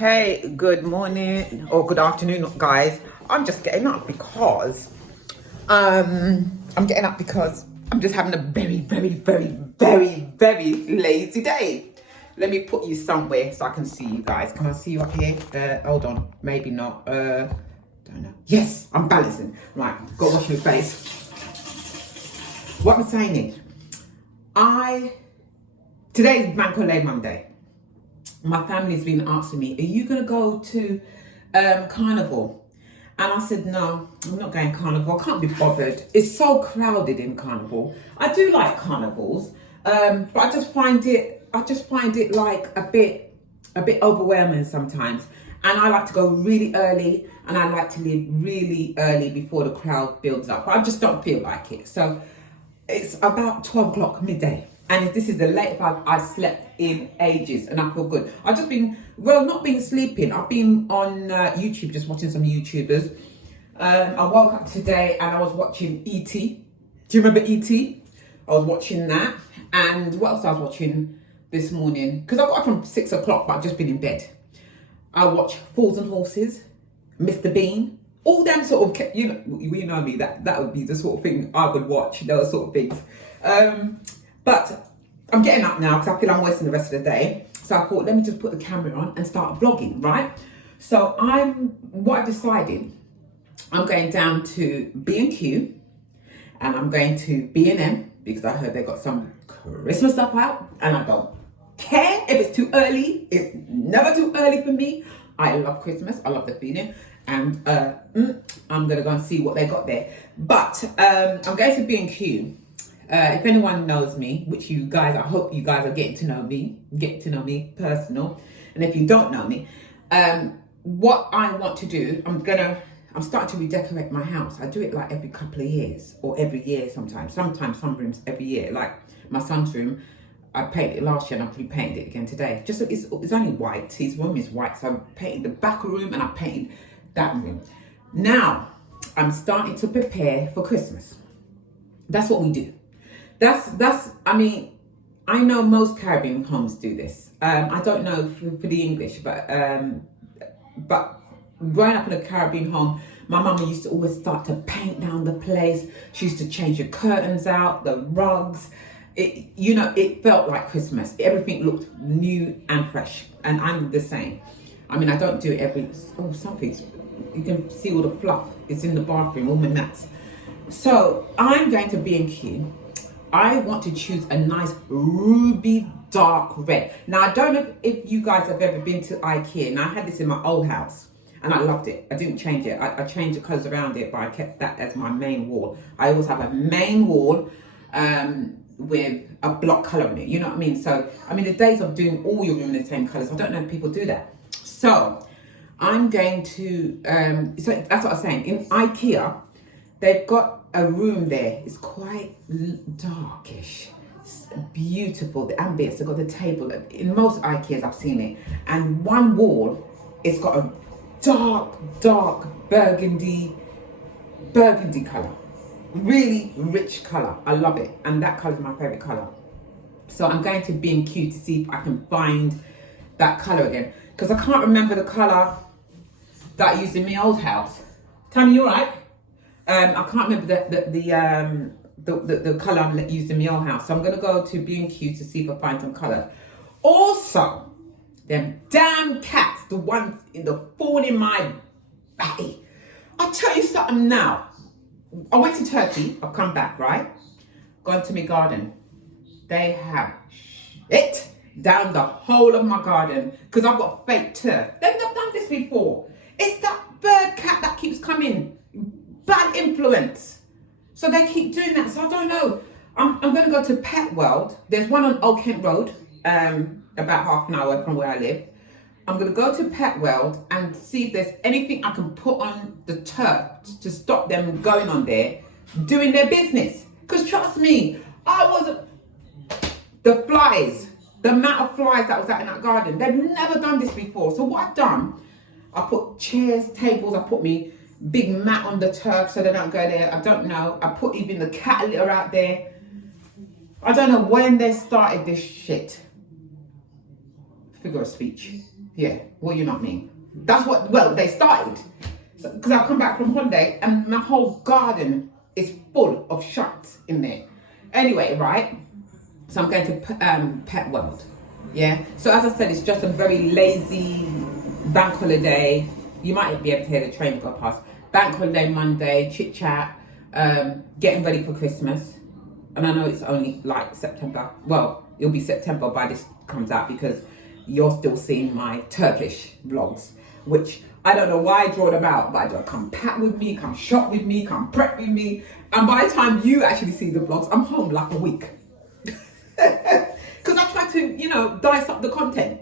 Hey, good morning or good afternoon, guys. I'm just getting up because I'm just having a very lazy day. Let me put you somewhere so I can see you guys. Can I see you up here? Hold on, maybe not. Don't know. Yes, I'm balancing. Right, go wash my face. What I'm saying is, today's Bank Holiday Monday. My family's been asking me, are you going to go to Carnival? And I said, no, I'm not going Carnival. I can't be bothered. It's so crowded in Carnival. I do like carnivals, but I just find it like a bit overwhelming sometimes. And I like to go really early, and I like to leave really early before the crowd builds up. But I just don't feel like it. So it's about 12 o'clock midday. And this is the latest I've slept in ages, and I feel good. I've just been, not been sleeping. I've been on YouTube, just watching some YouTubers. I woke up today and I was watching E.T. Do you remember E.T.? I was watching that. And what else I was watching this morning? Because I got up from 6 o'clock, but I've just been in bed. I watched Fools and Horses, Mr. Bean, all them sort of, you know me, that would be the sort of thing I would watch, those sort of things. But I'm getting up now because I feel I'm wasting the rest of the day. So I thought, let me just put the camera on and start vlogging, right? So what I decided, I'm going down to B&Q and I'm going to B&M because I heard they got some Christmas stuff out, and I don't care if it's too early. It's never too early for me. I love Christmas. I love the feeling. And I'm going to go and see what they got there. But I'm going to B&Q. If anyone knows me, which you guys, I hope you guys are getting to know me personal. And if you don't know me, what I want to do, I'm starting to redecorate my house. I do it like every couple of years, or every year sometimes some rooms every year. Like my son's room, I painted it last year and I repainted it again today. Just it's only white, his room is white. So I painted the back room and I painted that room. Now, I'm starting to prepare for Christmas. That's what we do. I mean, I know most Caribbean homes do this. I don't know for the English, but growing up in a Caribbean home, my mama used to always start to paint down the place. She used to change the curtains out, the rugs. It felt like Christmas. Everything looked new and fresh, and I'm the same. I mean, I don't do it something's, you can see all the fluff. It's in the bathroom, all my mats. So I'm going to B&Q. I want to choose a nice ruby dark red. Now, I don't know if you guys have ever been to IKEA. Now, I had this in my old house and I loved it. I didn't change it. I changed the colours around it, but I kept that as my main wall. I always have a main wall with a block colour in it. You know what I mean? So, I mean, the days of doing all your room in the same colours, I don't know if people do that. So, I'm going to, so that's what I'm saying. In IKEA, they've got a room there. It's quite darkish. It's beautiful. The ambience, they've got the table. In most IKEAs, I've seen it. And one wall, it's got a dark burgundy colour. Really rich colour. I love it. And that colour is my favourite colour. So I'm going to B&Q to see if I can find that colour again. Because I can't remember the colour that I used in my old house. Tammy, you alright? I can't remember the colour I used in my old house. So I'm going to go to B&Q to see if I find some colour. Also, them damn cats, the ones in the fawn in my body. I'll tell you something now. I went to Turkey. I've come back, right? Gone to my garden. They have shit down the whole of my garden because I've got fake turf. They've not done this before. It's that bird cat that keeps coming. Bad influence. So they keep doing that. So I don't know. I'm going to go to Pet World. There's one on Old Kent Road, about half an hour from where I live. I'm going to go to Pet World and see if there's anything I can put on the turf to stop them going on there, doing their business. Because trust me, the amount of flies that was out in that garden, they've never done this before. So what I've done, I put chairs, tables, I put me big mat on the turf so they don't go there. I don't know. I put even the cat litter out there. I don't know when they started this shit. Figure of speech. Yeah, what you not mean? That's what, well, they started. Because I come back from holiday and my whole garden is full of sharks in there. Anyway, right? So I'm going to Pet World. Yeah. So as I said, it's just a very lazy bank holiday. You might be able to hear the train go past. Bank holiday Monday, chit chat, getting ready for Christmas. And I know it's only like September. Well, it'll be September by this comes out because you're still seeing my Turkish vlogs, which I don't know why I draw them out, but I don't come pack with me, come shop with me, come prep with me. And by the time you actually see the vlogs, I'm home like a week. Because I try to, you know, dice up the content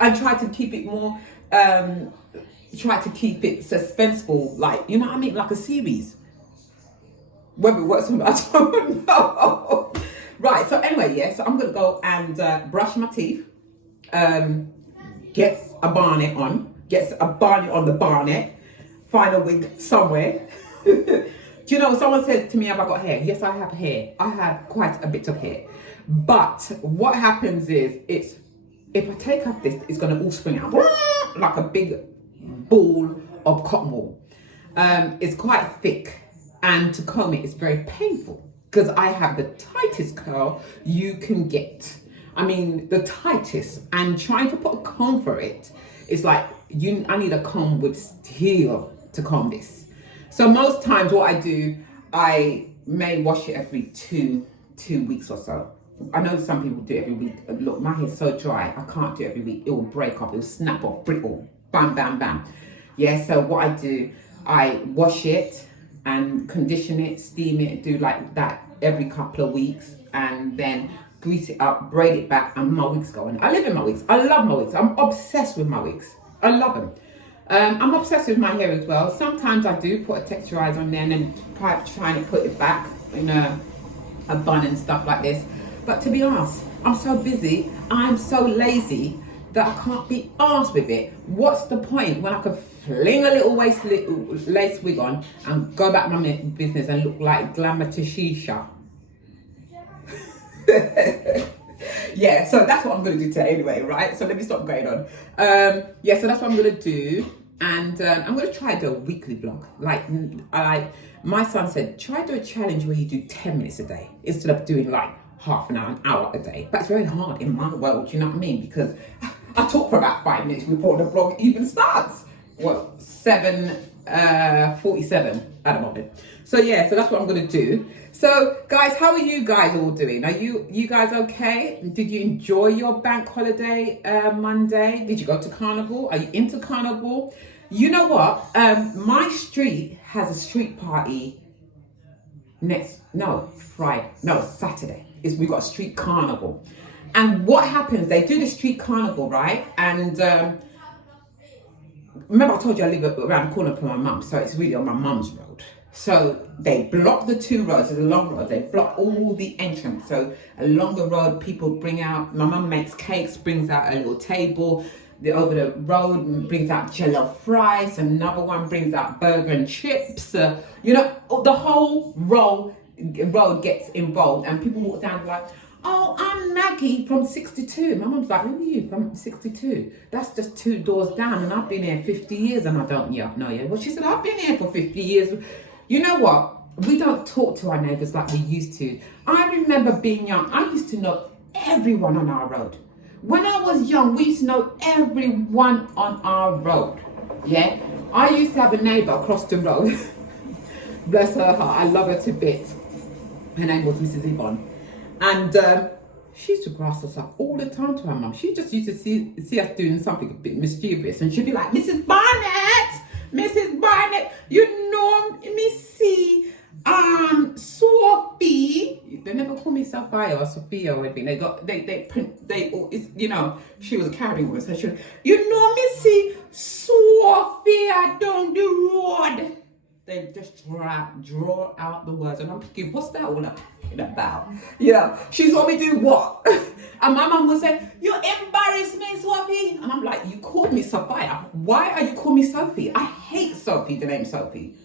and try to keep it more, try to keep it suspenseful, like, you know what I mean, like a series. Whether it works or not, I don't know. Right, so anyway, yeah, so I'm going to go and brush my teeth, get a barnet on the barnet, find a wig somewhere. Do you know, someone says to me, have I got hair? Yes, I have hair. I have quite a bit of hair. But what happens is, if I take off this, it's going to all spring out like a big ball of cotton wool. It's quite thick, and to comb it is very painful because I have the tightest curl you can get. I mean, the tightest, and trying to put a comb for it is like, I need a comb with steel to comb this. So most times what I do, I may wash it every two weeks or so. I know some people do it every week. Look, my hair's so dry, I can't do it every week. It will break off, it will snap off, brittle, bam, bam, bam. Yeah, so what I do, I wash it and condition it, steam it, do like that every couple of weeks, and then grease it up, braid it back, and my wigs go on. I live in my wigs. I love my wigs. I'm obsessed with my wigs. I love them. I'm obsessed with my hair as well. Sometimes I do put a texturizer on there and then try and put it back in a bun and stuff like this. But to be honest, I'm so busy, I'm so lazy that I can't be arsed with it. What's the point when I could fling a little lace wig on and go about my business and look like Glamour Tashisha? Yeah, so that's what I'm going to do today anyway, right? So let me stop going on. Yeah, so that's what I'm going to do. And I'm going to try to do a weekly vlog. Like my son said, try to do a challenge where you do 10 minutes a day instead of doing like half an hour a day. That's very hard in my world, you know what I mean? Because I talk for about 5 minutes before the vlog even starts. Well, 7:47 at the moment. So yeah, so that's what I'm going to do. So guys, how are you guys all doing? Are you guys okay? Did you enjoy your bank holiday Monday? Did you go to carnival? Are you into carnival? You know what? My street has a street party Saturday. We've got a street carnival. And what happens, they do the street carnival, right? And remember I told you I live around the corner from my mum, so it's really on my mum's road. So they block the two roads, it's a long road, they block all the entrance. So along the road, people bring out, my mum makes cakes, brings out a little table. Over the road brings out jello fries, another one brings out burger and chips. You know, the whole road gets involved, and people walk down like, oh, I'm Maggie from 62. My mum's like, who are you from 62? That's just 2 doors down, and I've been here 50 years and I don't know you. Well, she said, I've been here for 50 years. You know what? We don't talk to our neighbours like we used to. I remember being young, I used to know everyone on our road. When I was young, we used to know everyone on our road. Yeah? I used to have a neighbour across the road. Bless her heart, I love her to bits. Her name was Mrs. Yvonne. And she used to grass us up all the time to her mum. She just used to see us doing something a bit mischievous. And she'd be like, Mrs. Barnett, you know me see Sophie. They never call me Sophia or Sofia or anything. You know, she was a carrying woman. So she would, you know me see Sophia down the road. They just draw out the words, and I'm thinking, what's that all about? You know, she saw me do what? And my mum would say, you embarrass me, Sophie. And I'm like, you called me Sophia. Why are you calling me Sophie? I hate Sophie, the name Sophie.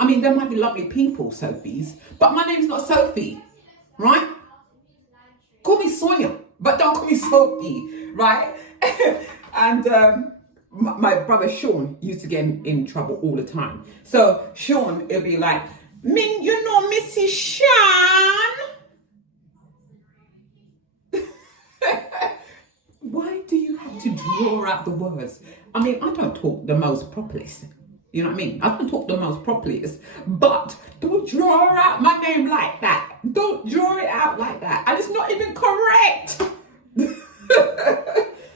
I mean, there might be lovely people, Sophies, but my name's not Sophie, right? Call me Sonia, but don't call me Sophie, right? And my brother Sean used to get in trouble all the time. So Sean, it'll be like, Min, you know, Mrs. Sean. Why do you have to draw out the words? I mean, I don't talk the most properliest. You know what I mean? I don't talk the most properliest, but don't draw out my name like that. Don't draw it out like that. And it's not even correct.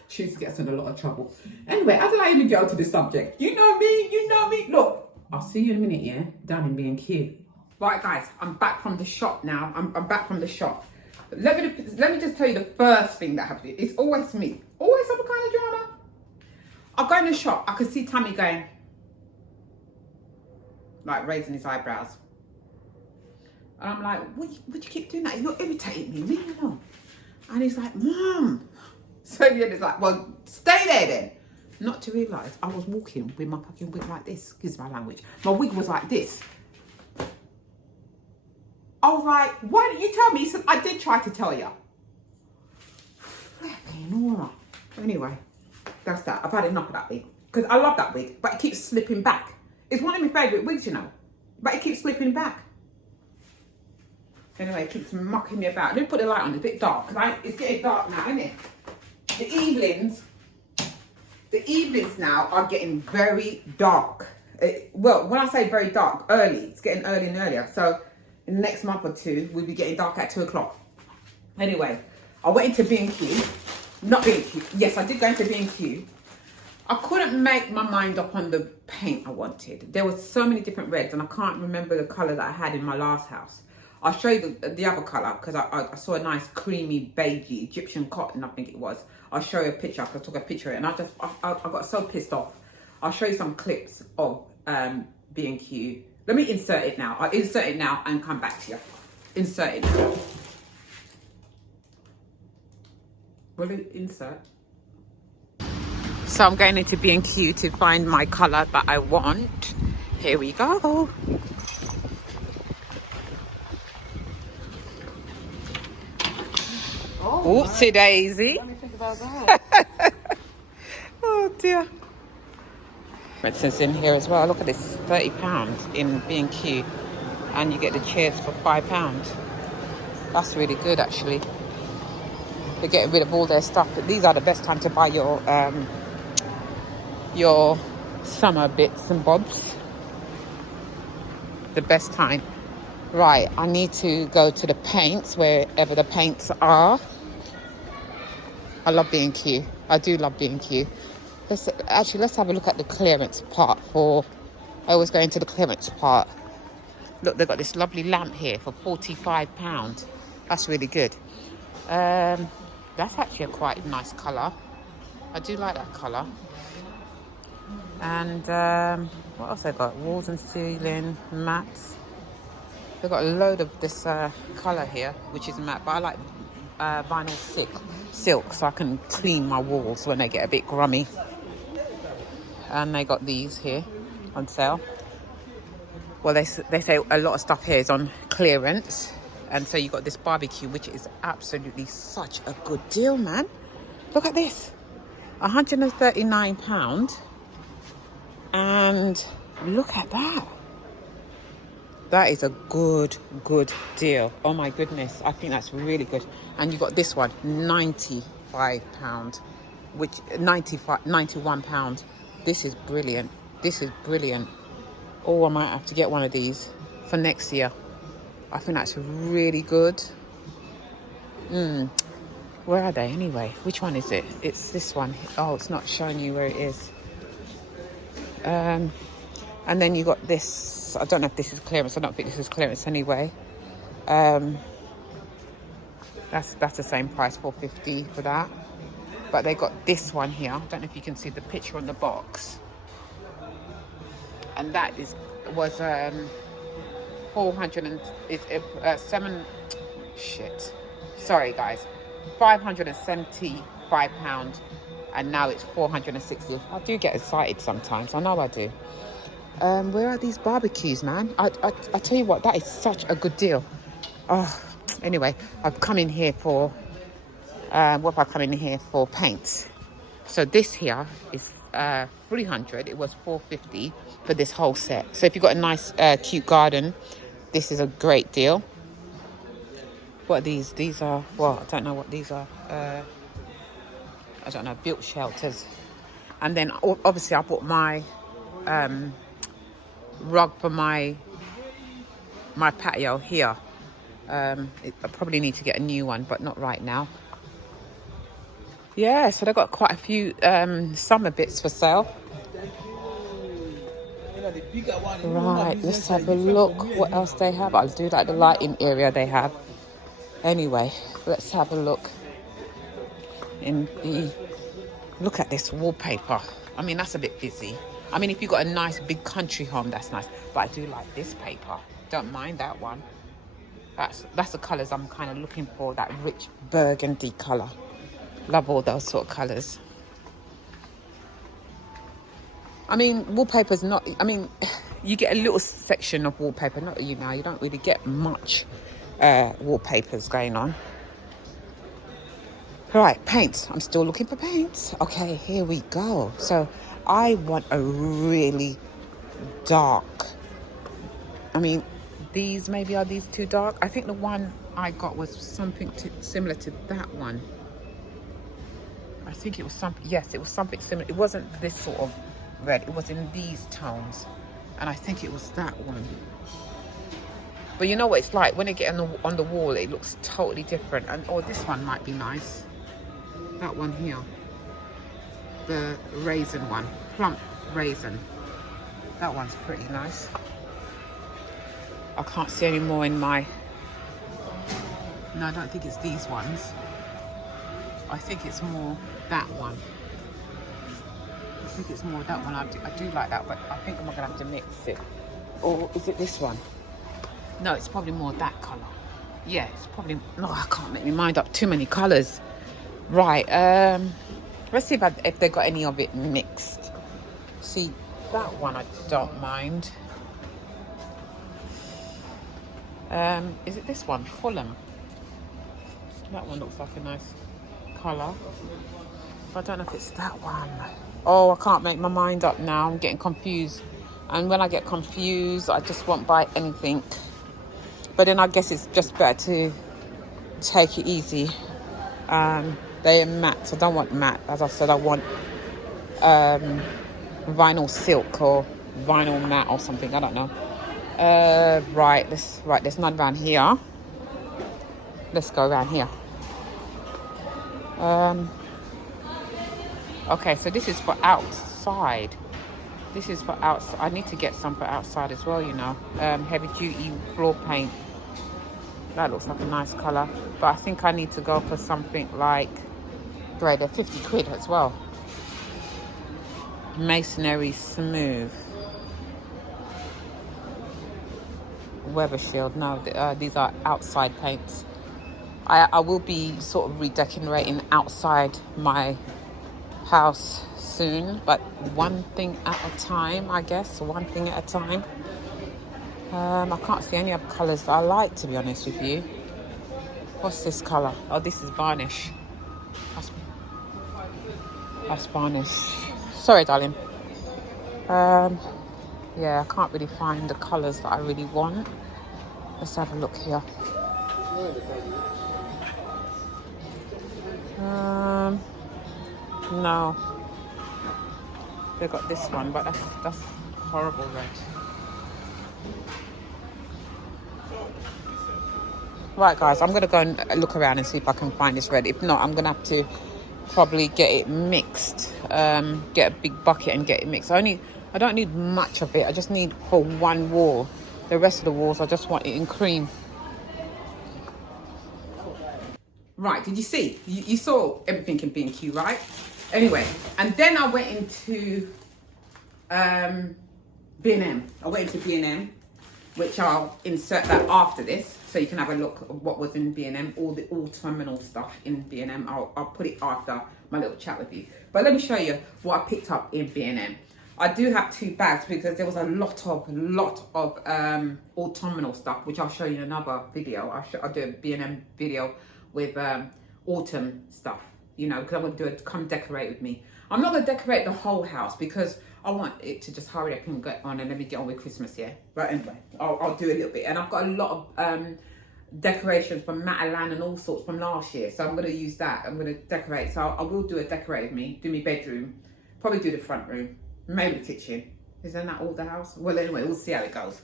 She used to get us in a lot of trouble. Anyway, how did I even go to this subject? You know me, you know me. Look, I'll see you in a minute, yeah? Down in B&Q. Right, guys, I'm back from the shop now. I'm back from the shop. Let me just tell you the first thing that happened. It's always me. Always some kind of drama. I go in the shop. I could see Tammy going, like raising his eyebrows. And I'm like, what you keep doing that? You're irritating me. Leave me alone. And he's like, Mom. So the end is like, well, stay there then. Not to realise I was walking with my fucking wig like this. Excuse my language. My wig was like this. I was like, why didn't you tell me? He said, I did try to tell you. Flipping Nora. Anyway, that's that. I've had enough of that wig. Because I love that wig, but it keeps slipping back. It's one of my favourite wigs, you know. But it keeps slipping back. Anyway, it keeps mucking me about. Let me put the light on. It's a bit dark. Because it's getting dark now, isn't it? The evenings now are getting very dark. Well, when I say very dark, early. It's getting early and earlier. So in the next month or two, we'll be getting dark at 2 o'clock. Anyway, I went into B&Q. Not B&Q. Yes, I did go into B&Q. I couldn't make my mind up on the paint I wanted. There were so many different reds, and I can't remember the colour that I had in my last house. I'll show you the other colour, because I saw a nice creamy beigey Egyptian cotton, I think it was. I'll show you a picture, because I took a picture of it, and I got so pissed off. I'll show you some clips of B&Q. Let me insert it now. I'll insert it now and come back to you. Insert it now. Will it insert? So I'm going into B&Q to find my colour that I want. Here we go. Oh, oopsie daisy. Let me think about that. Oh dear. Medicine's in here as well. Look at this, £30 in B&Q, and you get the chairs for £5. That's really good, actually. They're getting rid of all their stuff, but these are the best time to buy your summer bits and bobs. The best time. Right, I need to go to the paints, wherever the paints are. I love B&Q. I do love B&Q. Let's have a look at the clearance part I always go into the clearance part. Look, they've got this lovely lamp here for £45. That's really good. That's actually a quite nice colour. I do like that colour. And what else they got? Walls and ceiling, mats. They've got a load of this colour here, which is matte, but I like vinyl silk, so I can clean my walls when they get a bit grummy. And they got these here on sale. Well, they say a lot of stuff here is on clearance. And so you got this barbecue, which is absolutely such a good deal, man. Look at this. £139. And look at that. That is a good deal. Oh my goodness. I think that's really good. And you got this one, £95, which £91. This is brilliant. This is brilliant. Oh, I might have to get one of these for next year. I think that's really good. Where are they anyway? Which one is it? It's this one. Oh, it's not showing you where it is. And then you got this. I don't know if this is clearance. I don't think this is clearance anyway. That's the same price, $4.50 for that. But they got this one here. I don't know if you can see the picture on the box. And that was 575 £, and now it's 460. I do get excited sometimes. I know I do. Where are these barbecues, man? I tell you what, that is such a good deal. Oh, anyway, I've come in here for what have I come in here for? Paints. So this here is 300. It was 450 for this whole set. So if you've got a nice cute garden, this is a great deal. What are these? These are, well, I don't know what these are. I don't know, built shelters. And then obviously I bought my rug for my patio here. I probably need to get a new one, but not right now. Yeah, so they've got quite a few summer bits for sale. Right, let's have a look what else they have. I do like the lighting area they have. Anyway, let's have a look in the... Look at this wallpaper. I mean, that's a bit busy. I mean, if you've got a nice big country home, that's nice. But I do like this paper. Don't mind that one. That's the colours I'm kind of looking for, that rich burgundy colour. Love all those sort of colours. I mean, wallpaper's not... I mean, you get a little section of wallpaper. Not you know, you don't really get much wallpapers going on. Right, paints. I'm still looking for paints. Okay, here we go. So I want a really dark... I mean, these maybe are these too dark? I think the one I got was something similar to that one. I think it was something... Yes, it was something similar. It wasn't this sort of red. It was in these tones. And I think it was that one. But you know what it's like? When they get on the wall, it looks totally different. And oh, this one might be nice. That one here, the raisin one, plump raisin. That one's pretty nice. I can't see any more in my... No, I don't think it's these ones. I think it's more that one. I think it's more that one. I do like that, but I think I'm gonna have to mix it. Or is it this one? No, it's probably more that colour. Yeah, it's probably... No, I can't make my mind up. Too many colours. Right, let's see if they got any of it mixed. See, that one I don't mind. Is it this one? Fulham. That one looks like a nice colour. I don't know if it's that one. Oh, I can't make my mind up now. I'm getting confused. And when I get confused, I just won't buy anything. But then I guess it's just better to take it easy. They are matte. I don't want matte. As I said, I want vinyl silk or vinyl matte or something. I don't know. Right, there's none around here. Let's go around here. Okay, so this is for outside. This is for outside. I need to get some for outside as well, you know. Heavy duty floor paint. That looks like a nice colour. But I think I need to go for something like... Great, they're 50 quid as well. Masonry smooth. Weather shield. No, these are outside paints. I will be sort of redecorating outside my house soon, but one thing at a time, I guess. One thing at a time. I can't see any other colours that I like, to be honest with you. What's this colour? Oh, this is varnish. That's varnish. Sorry, darling. Yeah, I can't really find the colours that I really want. Let's have a look here. No. They've got this one, but that's horrible red. Right, guys, I'm going to go and look around and see if I can find this red. If not, I'm going to have to probably get it mixed. Get a big bucket and get it mixed. I don't need much of it. I just need for one wall. The rest of the walls, I just want it in cream. Right, did you see? You saw everything in B&Q, right? Anyway, and then I went into B&M. I went into B&M, which I'll insert that after this, so you can have a look at what was in B&M, all the autumnal stuff in B&M. I'll put it after my little chat with you. But let me show you what I picked up in B&M. I do have 2 bags because there was a lot of autumnal stuff, which I'll show you in another video. I'll do a B&M video with autumn stuff, you know, because I want to do it, come decorate with me. I'm not going to decorate the whole house because I want it to just hurry up and get on and let me get on with Christmas, yeah? But anyway, I'll do a little bit. And I've got a lot of decorations from Matalan and all sorts from last year. So I'm going to use that. I'm going to decorate. So I will do a decorate with me, do my bedroom, probably do the front room, maybe the kitchen. Isn't that all the house? Well, anyway, we'll see how it goes.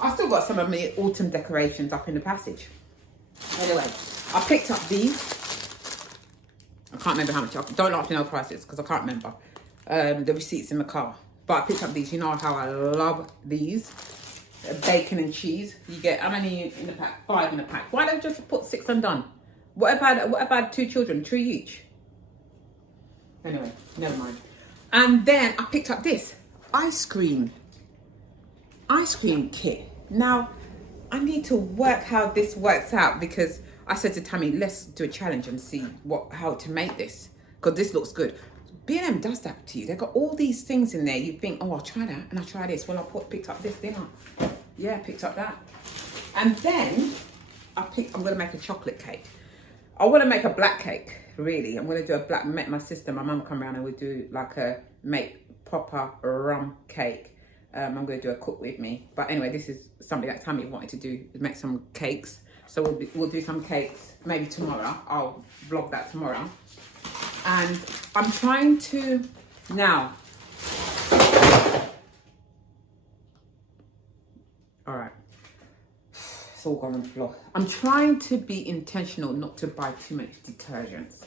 I've still got some of my autumn decorations up in the passage. Anyway, I picked up these. I can't remember how much. Don't ask me no prices because I can't remember. The receipts in the car. But I picked up these. You know how I love these. Bacon and cheese. You get how many in the pack? 5 in the pack. Why don't you just put 6 and done? What about 2 children? 3 each. Anyway, never mind. And then I picked up this ice cream kit. Now I need to work how this works out because I said to Tammy, let's do a challenge and see how to make this because this looks good. B&M does that to you. They've got all these things in there. You think, oh, I'll try that and I'll try this. Well, picked up this, didn't I? Yeah, picked up that. And then I'm going to make a chocolate cake. I want to make a black cake, really. I'm going to do a black, met my sister, my mum come around and we'll do like make proper rum cake. I'm going to do a cook with me. But anyway, this is something that Tammy wanted to do, is make some cakes. So we'll do some cakes maybe tomorrow. I'll vlog that tomorrow. And I'm trying to now. All right. It's all gone on the floor. I'm trying to be intentional not to buy too much detergents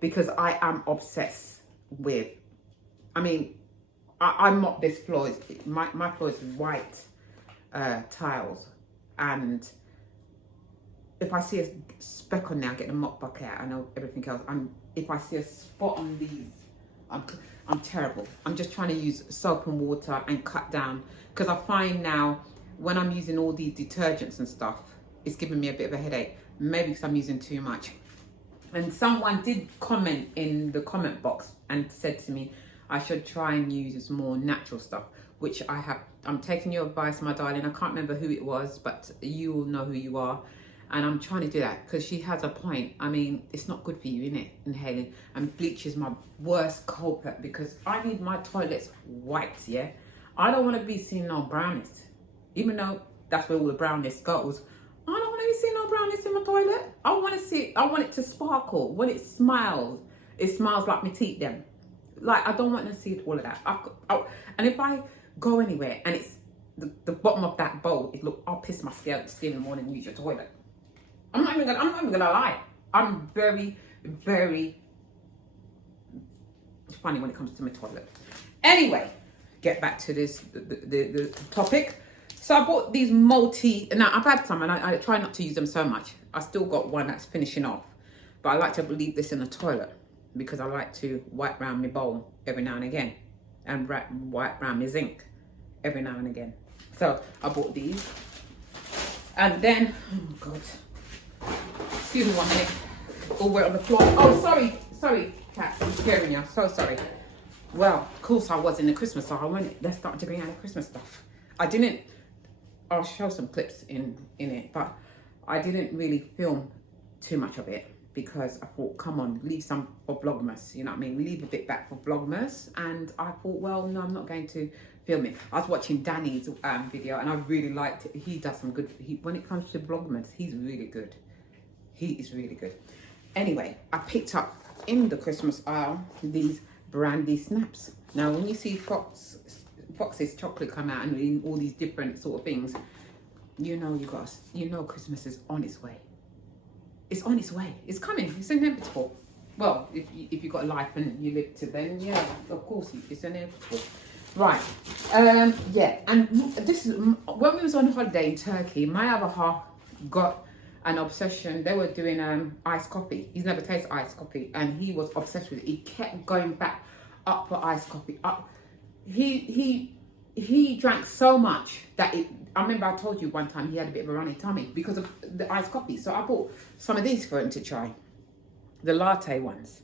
because I am obsessed with, I mop this floor. My floor is white tiles, and if I see a speck on there, I get the mop bucket out. I know everything else. If I see a spot on these, I'm terrible. I'm just trying to use soap and water and cut down because I find now when I'm using all these detergents and stuff, it's giving me a bit of a headache. Maybe because I'm using too much. And someone did comment in the comment box and said to me, I should try and use more natural stuff, which I have. I'm taking your advice, my darling. I can't remember who it was, but you will know who you are. And I'm trying to do that because she has a point. It's not good for you, innit? Inhaling. And bleach is my worst culprit because I need my toilets white, yeah? I don't want to be seeing no brownness. Even though that's where all the brownness goes. I don't want to be seeing no brownness in my toilet. I want it to sparkle. When it smiles like my teeth them. Like, I don't want to see all of that. And if I go anywhere and it's the bottom of that bowl, I'll piss my skin in the morning and use your toilet. I'm not even gonna lie. I'm very, very funny when it comes to my toilet. Anyway, get back to this, the topic. So I bought these now I've had some and I try not to use them so much. I still got one that's finishing off, but I like to leave this in the toilet because I like to wipe around my bowl every now and again and wipe around my zinc every now and again. So I bought these. And then, oh my God. Excuse me 1 minute. All we're on the floor. Oh, sorry, cats. I'm scaring you. So sorry. Well, of course I was in the Christmas, so I went, let's start to bring out the Christmas stuff. I'll show some clips in it, but I didn't really film too much of it because I thought, come on, leave some for Vlogmas, you know what I mean? Leave a bit back for Vlogmas. And I thought, well, no, I'm not going to film it. I was watching Danny's video and I really liked it. He does some good, when it comes to Vlogmas, he's really good. He is really good. Anyway, I picked up in the Christmas aisle these brandy snaps. Now, when you see Fox's chocolate come out and in all these different sort of things, you know Christmas is on its way. It's on its way. It's coming. It's inevitable. Well, if you've got life and you live to then, yeah, of course, it's inevitable. Right. Yeah. And this is when we was on holiday in Turkey. My other half got an obsession. They were doing iced coffee. He's never tasted iced coffee, and he was obsessed with it. He kept going back up for iced coffee. Up. He drank so much that I remember I told you one time he had a bit of a runny tummy because of the iced coffee. So I bought some of these for him to try. The latte ones.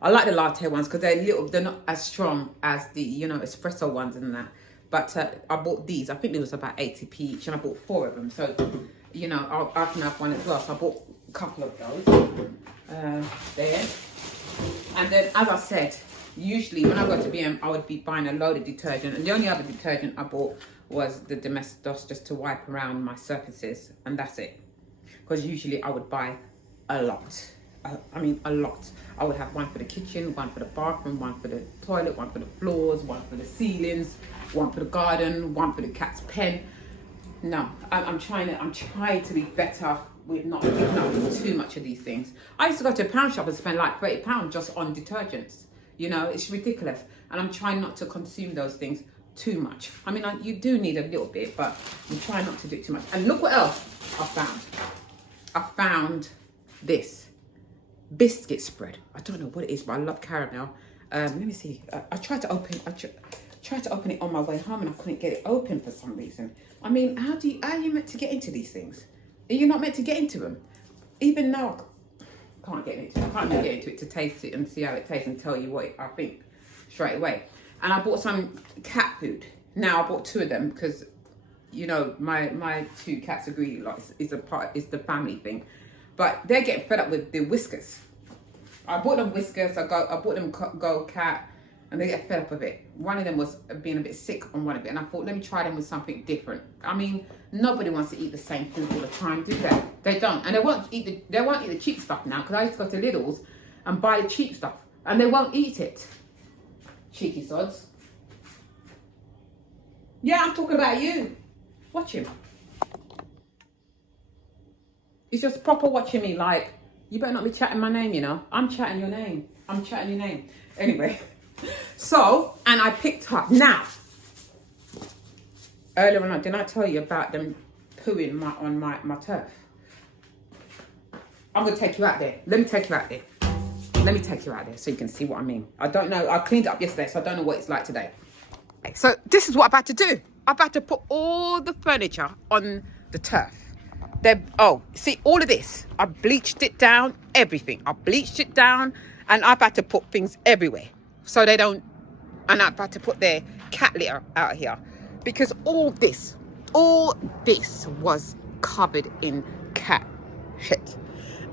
I like the latte ones because they're not as strong as the, espresso ones and that. But I bought these. I think it was about 80p each, and I bought 4 of them. So, I can have one as well. So I bought a couple of those there. And then, as I said, Usually when I go to BM, I would be buying a load of detergent, and the only other detergent I bought was the Domestos, just to wipe around my surfaces, and that's it. Because usually I would buy a lot. I mean a lot. I would have one for the kitchen, one for the bathroom, one for the toilet, one for the floors, one for the ceilings, one for the garden, one for the cat's pen. No, I'm trying to be better with not giving up too much of these things. I used to go to a pound shop and spend like £30 just on detergents. You know, it's ridiculous. And I'm trying not to consume those things too much. I mean, you do need a little bit, but I'm trying not to do it too much. And look what else I found. I found this biscuit spread. I don't know what it is, but I love caramel. Let me see. I tried to open it on my way home and I couldn't get it open for some reason. I mean, how are you meant to get into these things? Are you not meant to get into them? Even now, I can't get into it. I can't even get into it to taste it and see how it tastes and tell you what I think straight away. And I bought some cat food. Now I bought 2 of them because, you know, my 2 cats are greedy. Like, it's the family thing. But they're getting fed up with the whiskers. I bought them whiskers. I bought them Go Cat, and they get fed up with it. One of them was being a bit sick on one of it, and I thought, let me try them with something different. I mean, nobody wants to eat the same food all the time, do they? They don't, and they won't eat the cheap stuff now. Because I used to go to Lidl's and buy the cheap stuff, and they won't eat it. Cheeky sods. Yeah, I'm talking about you. Watch him. He's just proper watching me like, you better not be chatting my name, you know. I'm chatting your name. I'm chatting your name. Anyway. So, and I picked up, now, earlier on, didn't I tell you about them pooing on my turf? I'm going to take you out there. Let me take you out there. Let me take you out there so you can see what I mean. I don't know. I cleaned it up yesterday, so I don't know what it's like today. So this is what I'm about to do. I'm about to put all the furniture on the turf. See, all of this. I bleached it down, everything. I bleached it down, and I'm about to put things everywhere. So they don't, and I'm about to put their cat litter out here. Because all this was covered in cat shit.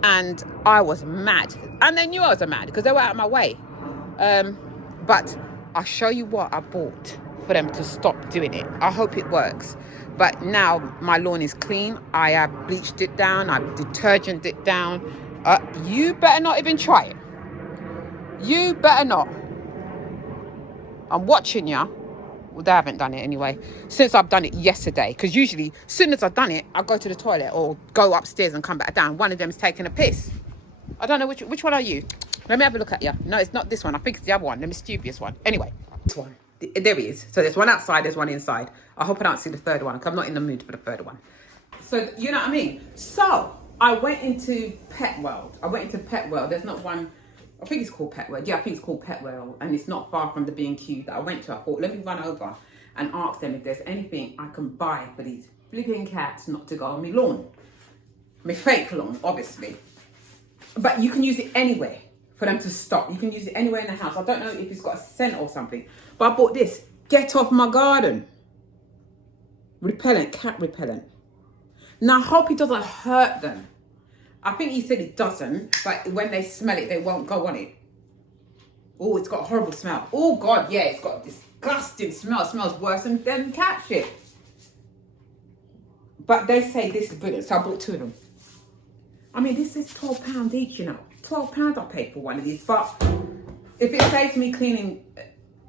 And I was mad. And they knew I was mad because they were out of my way. But I'll show you what I bought for them to stop doing it. I hope it works. But now my lawn is clean. I have bleached it down. I've detergented it down. You better not even try it. You better not. I'm watching you. Well, they haven't done it anyway. Since I've done it yesterday. Because usually, as soon as I've done it, I go to the toilet or go upstairs and come back down. One of them's taking a piss. I don't know which one are you? Let me have a look at you. No, it's not this one. I think it's the other one, the mischievous one. Anyway, this one. There he is. So there's one outside, there's one inside. I hope I don't see the third one because I'm not in the mood for the third one. So, you know what I mean? So, I went into Pet World. There's not one... I think it's called Pet World. Yeah, I think it's called Pet World. And it's not far from the B&Q that I went to. I thought, let me run over and ask them if there's anything I can buy for these flipping cats not to go on my lawn. My fake lawn, obviously. But you can use it anywhere for them to stop. You can use it anywhere in the house. I don't know if it's got a scent or something. But I bought this. Get off my garden. Repellent, cat repellent. Now, I hope it doesn't hurt them. I think he said it doesn't, but when they smell it, they won't go on it. Oh, it's got a horrible smell. Oh, God, yeah, it's got a disgusting smell. It smells worse than cat shit. But they say this is brilliant, so I bought 2 of them. I mean, this is £12 each, you know. £12 I paid for one of these. But if it saves me cleaning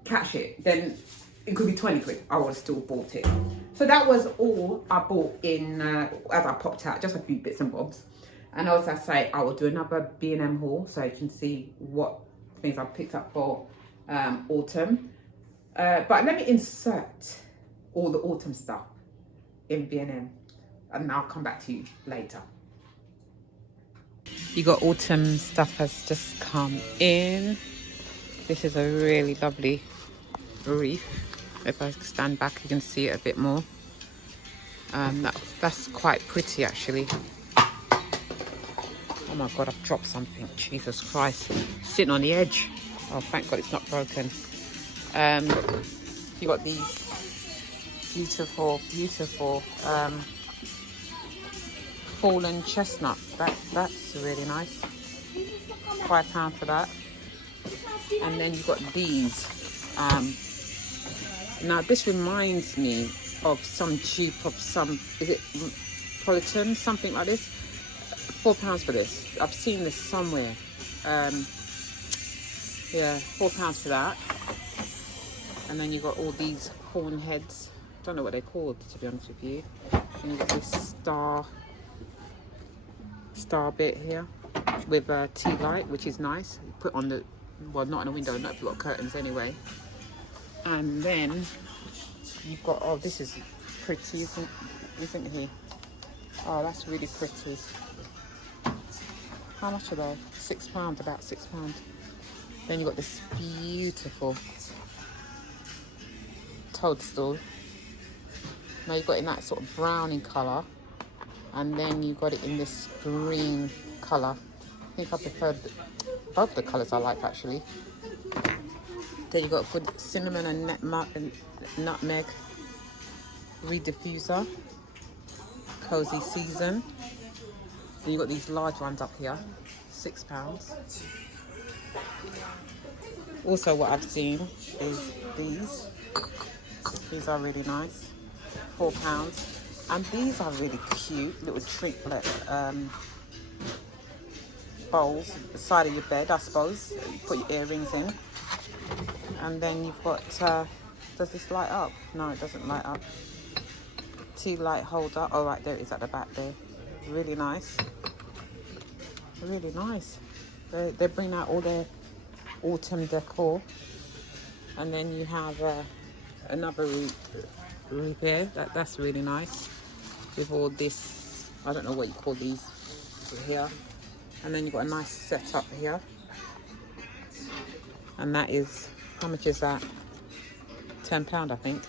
cat shit, then it could be 20 quid. I would have still bought it. So that was all I bought in, as I popped out, just a few bits and bobs. And also I say I will do another B&M haul so you can see what things I've picked up for autumn. But let me insert all the autumn stuff in B&M and I'll come back to you later. You got autumn stuff has just come in. This is a really lovely wreath. If I stand back you can see it a bit more. That's quite pretty actually. Oh my God, I've dropped something. Jesus Christ. Sitting on the edge. Oh, thank God it's not broken. You got these beautiful, beautiful fallen chestnut. That's really nice. £5 for that. And then you've got these. Now this reminds me of some dupe of some, is it Politan, something like this. £4 for this. I've seen this somewhere. Yeah, £4 for that. And then you've got all these horn heads. Don't know what they're called, to be honest with you. And you've got this star bit here with a tea light, which is nice. You put on the, well, not in a window, not if you've got curtains anyway. And then you've got, oh, this is pretty, isn't he? Oh, that's really pretty. How much are they? £6, about £6. Then you've got this beautiful toadstool. Now you've got it in that sort of browning colour, and then you've got it in this green colour. I think I prefer both the colours I like, actually. Then you've got good cinnamon and nutmeg reed diffuser, cozy season. Then you've got these large ones up here, £6. Also, what I've seen is these. These are really nice, £4. And these are really cute, little trinket bowls, the side of your bed, I suppose. You put your earrings in. And then you've got, does this light up? No, it doesn't light up. Tea light holder. Oh, right, there it is at the back there. Really nice. Really nice. They bring out all their autumn decor. And then you have another root there. That's really nice. With all this, I don't know what you call these here. And then you've got a nice setup here. And that is, how much is that? £10, I think.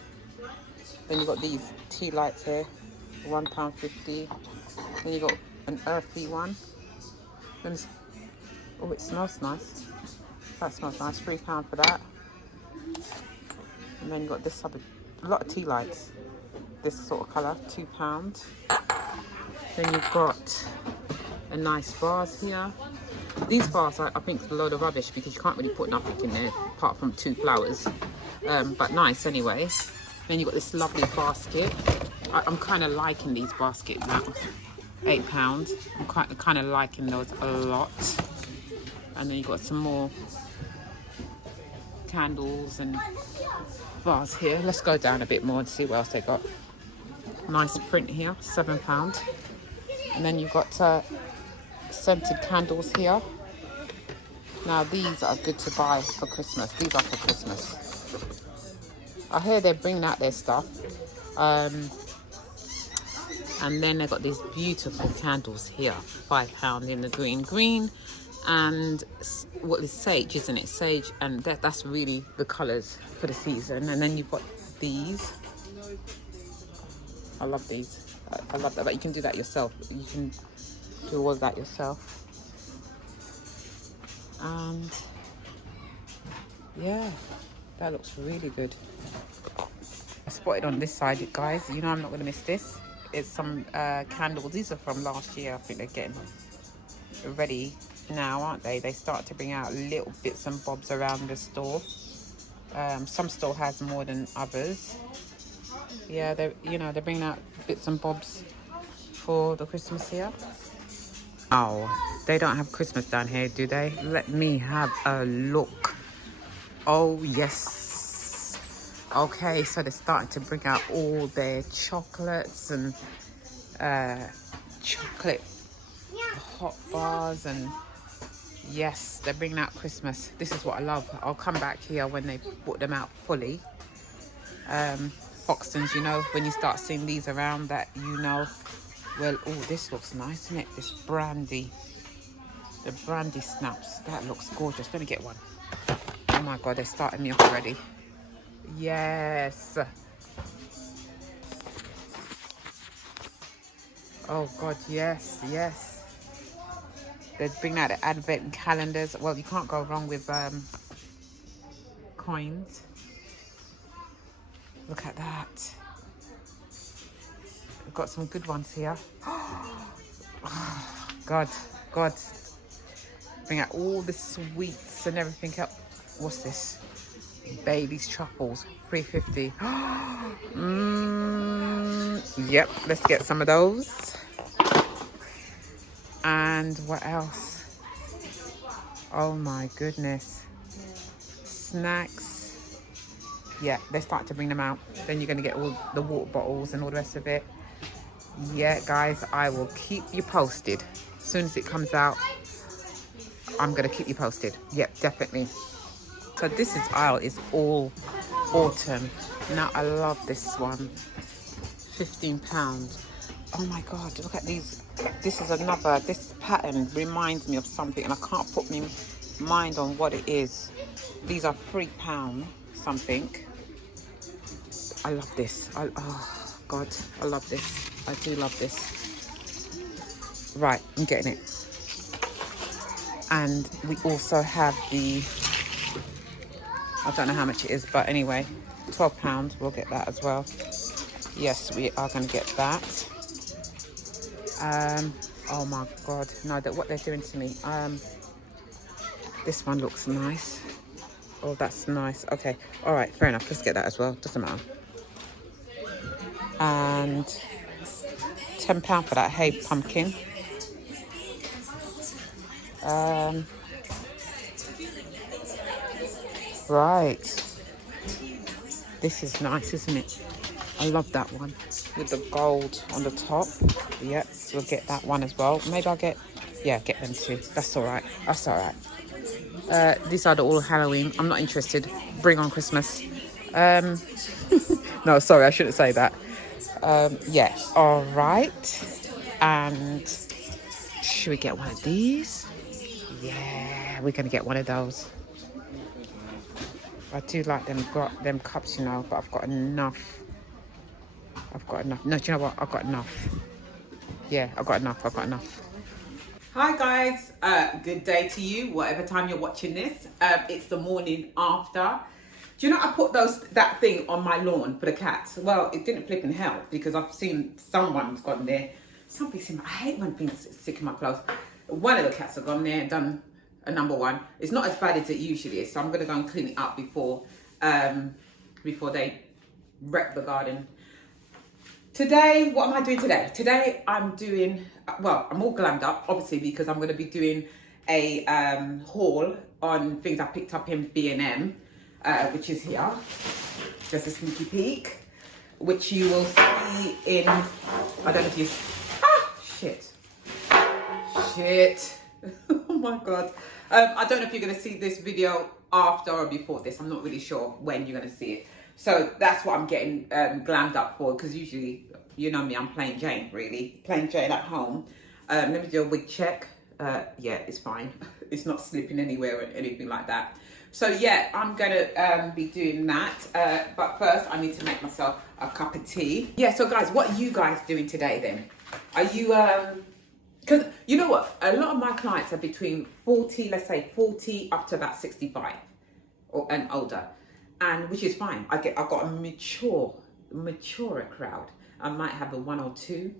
Then you've got these tea lights here, £1.50. Then you've got an earthy one. Then oh, it smells nice. That smells nice, £3 for that. And then you've got this other, a lot of tea lights. This sort of colour, £2. Then you've got a nice vase here. These vase, I think, is a load of rubbish because you can't really put nothing in there apart from 2 flowers. But nice anyway. Then you've got this lovely basket. I'm kind of liking these baskets now. £8. I'm kind of liking those a lot. And then you've got some more candles and vase here. Let's go down a bit more and see what else they got. Nice print here, £7. And then you've got scented candles here. Now these are good to buy for Christmas. These are for Christmas. I hear they're bringing out their stuff. And then they've got these beautiful candles here, £5 in the green. And what is sage, isn't it? Sage, and that's really the colours for the season. And then you've got these. I love these. I love that, but you can do that yourself. You can do all of that yourself. And yeah, that looks really good. I spotted on this side, guys. You know I'm not going to miss this. It's some candles. These are from last year. I think they're getting ready now, aren't they? They start to bring out little bits and bobs around the store. Some store has more than others. Yeah, they're bringing out bits and bobs for the Christmas here. Oh, they don't have Christmas down here, do they? Let me have a look. Oh yes. Okay, so they're starting to bring out all their chocolates and chocolate hot bars, and yes, they're bringing out Christmas. This is what I love. I'll come back here when they put them out fully. Foxtons, you know, when you start seeing these around, that you know, well, oh, this looks nice, isn't it? This brandy, the brandy snaps, that looks gorgeous. Let me get one. Oh my God, they're starting me off already. Yes. Oh God, yes, yes. They're bringing out the advent calendars. Well, you can't go wrong with coins. Look at that. We've got some good ones here. God. bring out all the sweets and everything else. What's this? Bailey's truffles, $3.50. Yep, let's get some of those. And what else? Oh my goodness. Snacks. Yeah, they start to bring them out. Then you're going to get all the water bottles and all the rest of it. Yeah, guys, I will keep you posted. As soon as it comes out, I'm going to keep you posted. Yep, definitely. So this aisle is all autumn. Now, I love this one. £15. Oh my God, look at these. This pattern reminds me of something and I can't put my mind on what it is. These are £3 something. I love this. Oh God, I love this. I do love this. Right, I'm getting it. And we also have the, I don't know how much it is, but anyway, £12. We'll get that as well. Yes, we are going to get that. Oh my God, no, what they're doing to me. This one looks nice. Oh, that's nice. Okay, all right, fair enough. Let's get that as well. Doesn't matter. And £10 for that Hey Pumpkin. Right. This is nice, isn't it? I love that one with the gold on the top. Yep, we'll get that one as well. Maybe I'll get them too. That's all right. That's all right. These are the all Halloween. I'm not interested. Bring on Christmas. No, sorry, I shouldn't say that. Yeah, all right. And should we get one of these? Yeah, we're gonna get one of those. I do like them cups, you know, but I've got enough. No, do you know what? I've got enough. Yeah, I've got enough. Hi guys, good day to you, whatever time you're watching this. It's the morning after. Do you know I put that thing on my lawn for the cats? Well, it didn't flipping help because I've seen someone's gone there. Something's in my, I hate when things stick in my clothes. One of the cats have gone there and done a number one. It's not as bad as it usually is, so I'm gonna go and clean it up before they wreck the garden. Today, what am I doing today? Today, I'm doing, well, I'm all glammed up, obviously, because I'm going to be doing a haul on things I picked up in B&M, which is here. Just a sneaky peek, which you will see in, I don't know if you, shit. Oh my God. I don't know if you're going to see this video after or before this. I'm not really sure when you're going to see it. So that's what I'm getting glammed up for, because usually, you know me, I'm plain Jane, really. Plain Jane at home. Let me do a wig check. Yeah, it's fine. It's not slipping anywhere or anything like that. So yeah, I'm going to be doing that. But first, I need to make myself a cup of tea. Yeah, so guys, what are you guys doing today then? Are you... Because you know what? A lot of my clients are between 40, let's say 40 up to about 65 and older. And which is fine. I've got a maturer crowd. I might have a one or two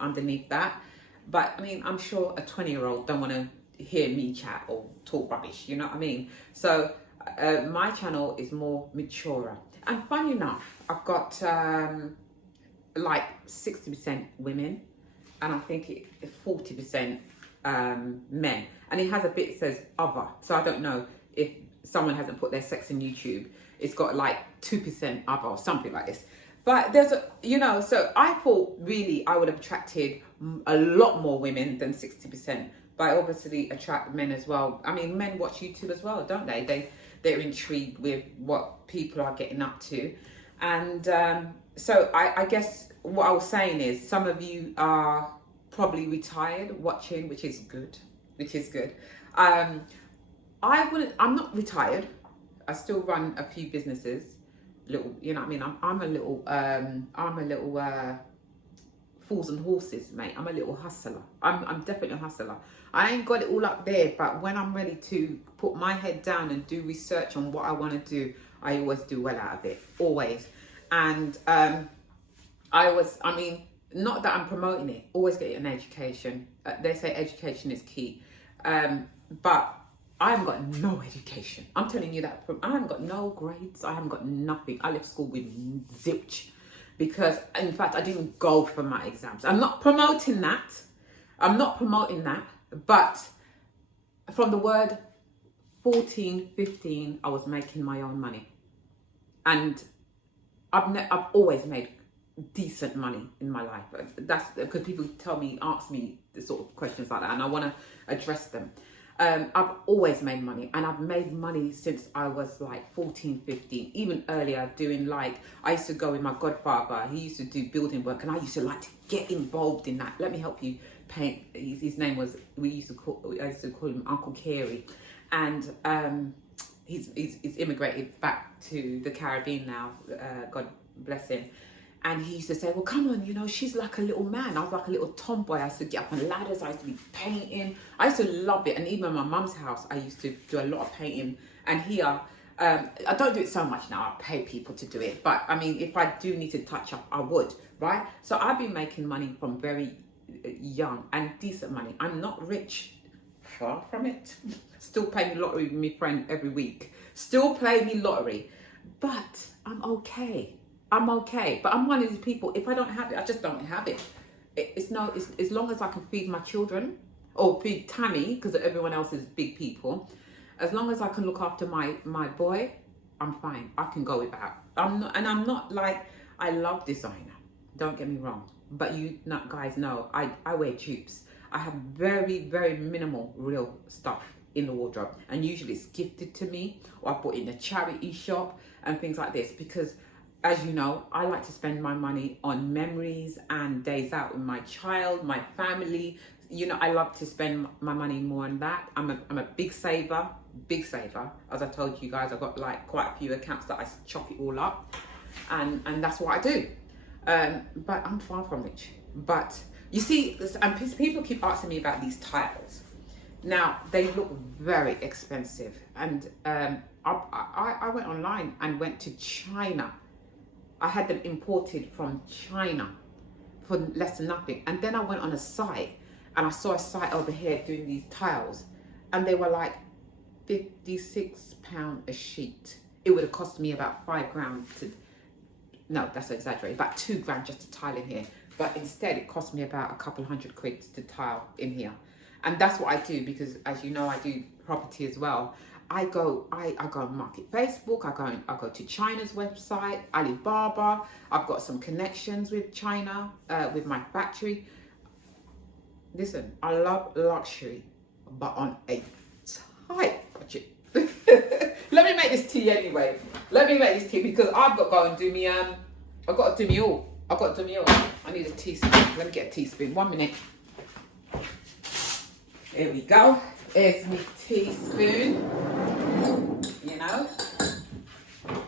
underneath that. But I mean, I'm sure a 20-year-old don't want to hear me chat or talk rubbish, you know what I mean? So my channel is more maturer. And funny enough, I've got like 60% women and I think 40% men. And it has a bit that says other. So I don't know if someone hasn't put their sex in YouTube. It's got like 2% other or something like this. But there's a, you know, so I thought really I would have attracted a lot more women than 60%. But I obviously attract men as well. I mean, men watch YouTube as well, don't they? They're intrigued with what people are getting up to. And so I guess what I was saying is some of you are probably retired watching, which is good. I'm not retired. I still run a few businesses, little, you know what I mean? I'm a little fools and horses, mate. I'm a little hustler. I'm definitely a hustler. I ain't got it all up there, but when I'm ready to put my head down and do research on what I want to do, I always do well out of it, always. And I mean, not that I'm promoting it, always get an education. They say education is key. but I haven't got no education. I'm telling you that. I haven't got no grades. I haven't got nothing. I left school with zilch. Because, in fact, I didn't go for my exams. I'm not promoting that. But from the word 14, 15, I was making my own money. And I've always made decent money in my life. That's because people ask me the sort of questions like that, and I want to address them. I've always made money, and I've made money since I was like 14, 15, even earlier, doing like, I used to go with my godfather. He used to do building work, and I used to like to get involved in that. Let me help you paint. His name was, I used to call him Uncle Carey. And he's immigrated back to the Caribbean now, God bless him. And he used to say, well, come on, you know, she's like a little man. I was like a little tomboy. I used to get up on ladders. I used to be painting. I used to love it. And even in my mum's house, I used to do a lot of painting. And here, I don't do it so much now. I pay people to do it. But, I mean, if I do need to touch up, I would, right? So I've been making money from very young, and decent money. I'm not rich. Far from it. Still play me lottery with my friend every week. Still play me lottery. But I'm okay. But I'm one of these people, if I don't have it, I just don't have it. It's as long as I can feed my children, or feed Tammy, because everyone else is big people. As long as I can look after my boy, I'm fine. I can go without. I'm not like, I love designer. Don't get me wrong. But you guys know, I wear dupes. I have very, very minimal real stuff in the wardrobe. And usually it's gifted to me, or I put in a charity shop and things like this, because as you know, I like to spend my money on memories and days out with my child, my family. You know, I love to spend my money more on that. I'm a big saver. As I told you guys, I've got like quite a few accounts that I chop it all up, and that's what I do. But I'm far from rich. But you see, and people keep asking me about these tiles. Now, they look very expensive. And I went online and went to China. I had them imported from China for less than nothing. And then I went on a site, and I saw a site over here doing these tiles, and they were like £56 a sheet. It would have cost me about £5 to, no, that's exaggerated, about £2 just to tile in here. But instead it cost me about a couple £100 to tile in here. And that's what I do, because as you know, I do property as well. I go and market Facebook. I go to China's website, Alibaba. I've got some connections with China, with my factory. Listen, I love luxury, but on a tight budget. Let me make this tea anyway. Because I've got to go and do me. I've got to do me all. I need a teaspoon. Let me get a teaspoon. 1 minute. Here we go. Here's my teaspoon. You know.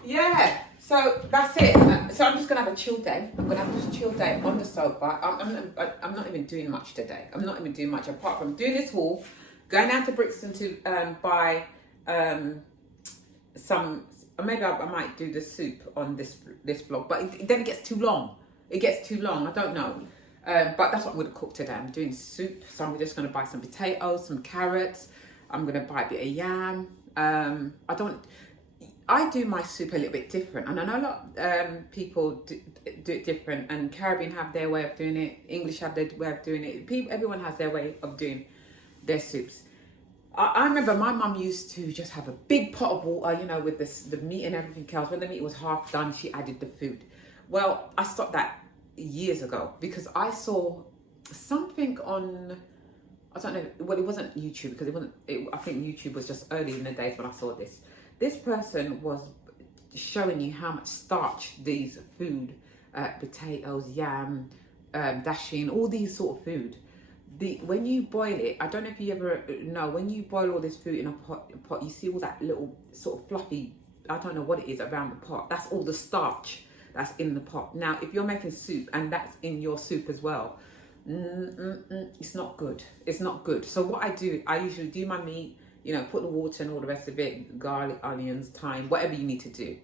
Yeah. So that's it. So I'm just gonna have a chill day. I'm gonna have a chill day on the sofa. I'm not even doing much today. I'm not even doing much apart from doing this haul, going down to Brixton to buy some. Maybe I might do the soup on this vlog, but then it gets too long. I don't know. But that's what I'm going to cook today. I'm doing soup, so I'm just going to buy some potatoes, some carrots. I'm going to buy a bit of yam. I do my soup a little bit different, and I know a lot of people do it different, and Caribbean have their way of doing it, English have their way of doing it. Everyone has their way of doing their soups. I remember my mum used to just have a big pot of water, you know, with the meat and everything else. When the meat was half done, she added the food. Well, I stopped that years ago because I saw something on, I don't know, well, it wasn't YouTube, because I think YouTube was just early in the days when I saw this. This person was showing you how much starch these food, potatoes, yam, dasheen, all these sort of food. When you boil it, I don't know if you ever know, when you boil all this food in a pot, you see all that little sort of fluffy, I don't know what it is around the pot. That's all the starch that's in the pot. Now, if you're making soup and that's in your soup as well, it's not good. It's not good. So what I do, I usually do my meat, you know, put the water and all the rest of it, garlic, onions, thyme, whatever you need to do.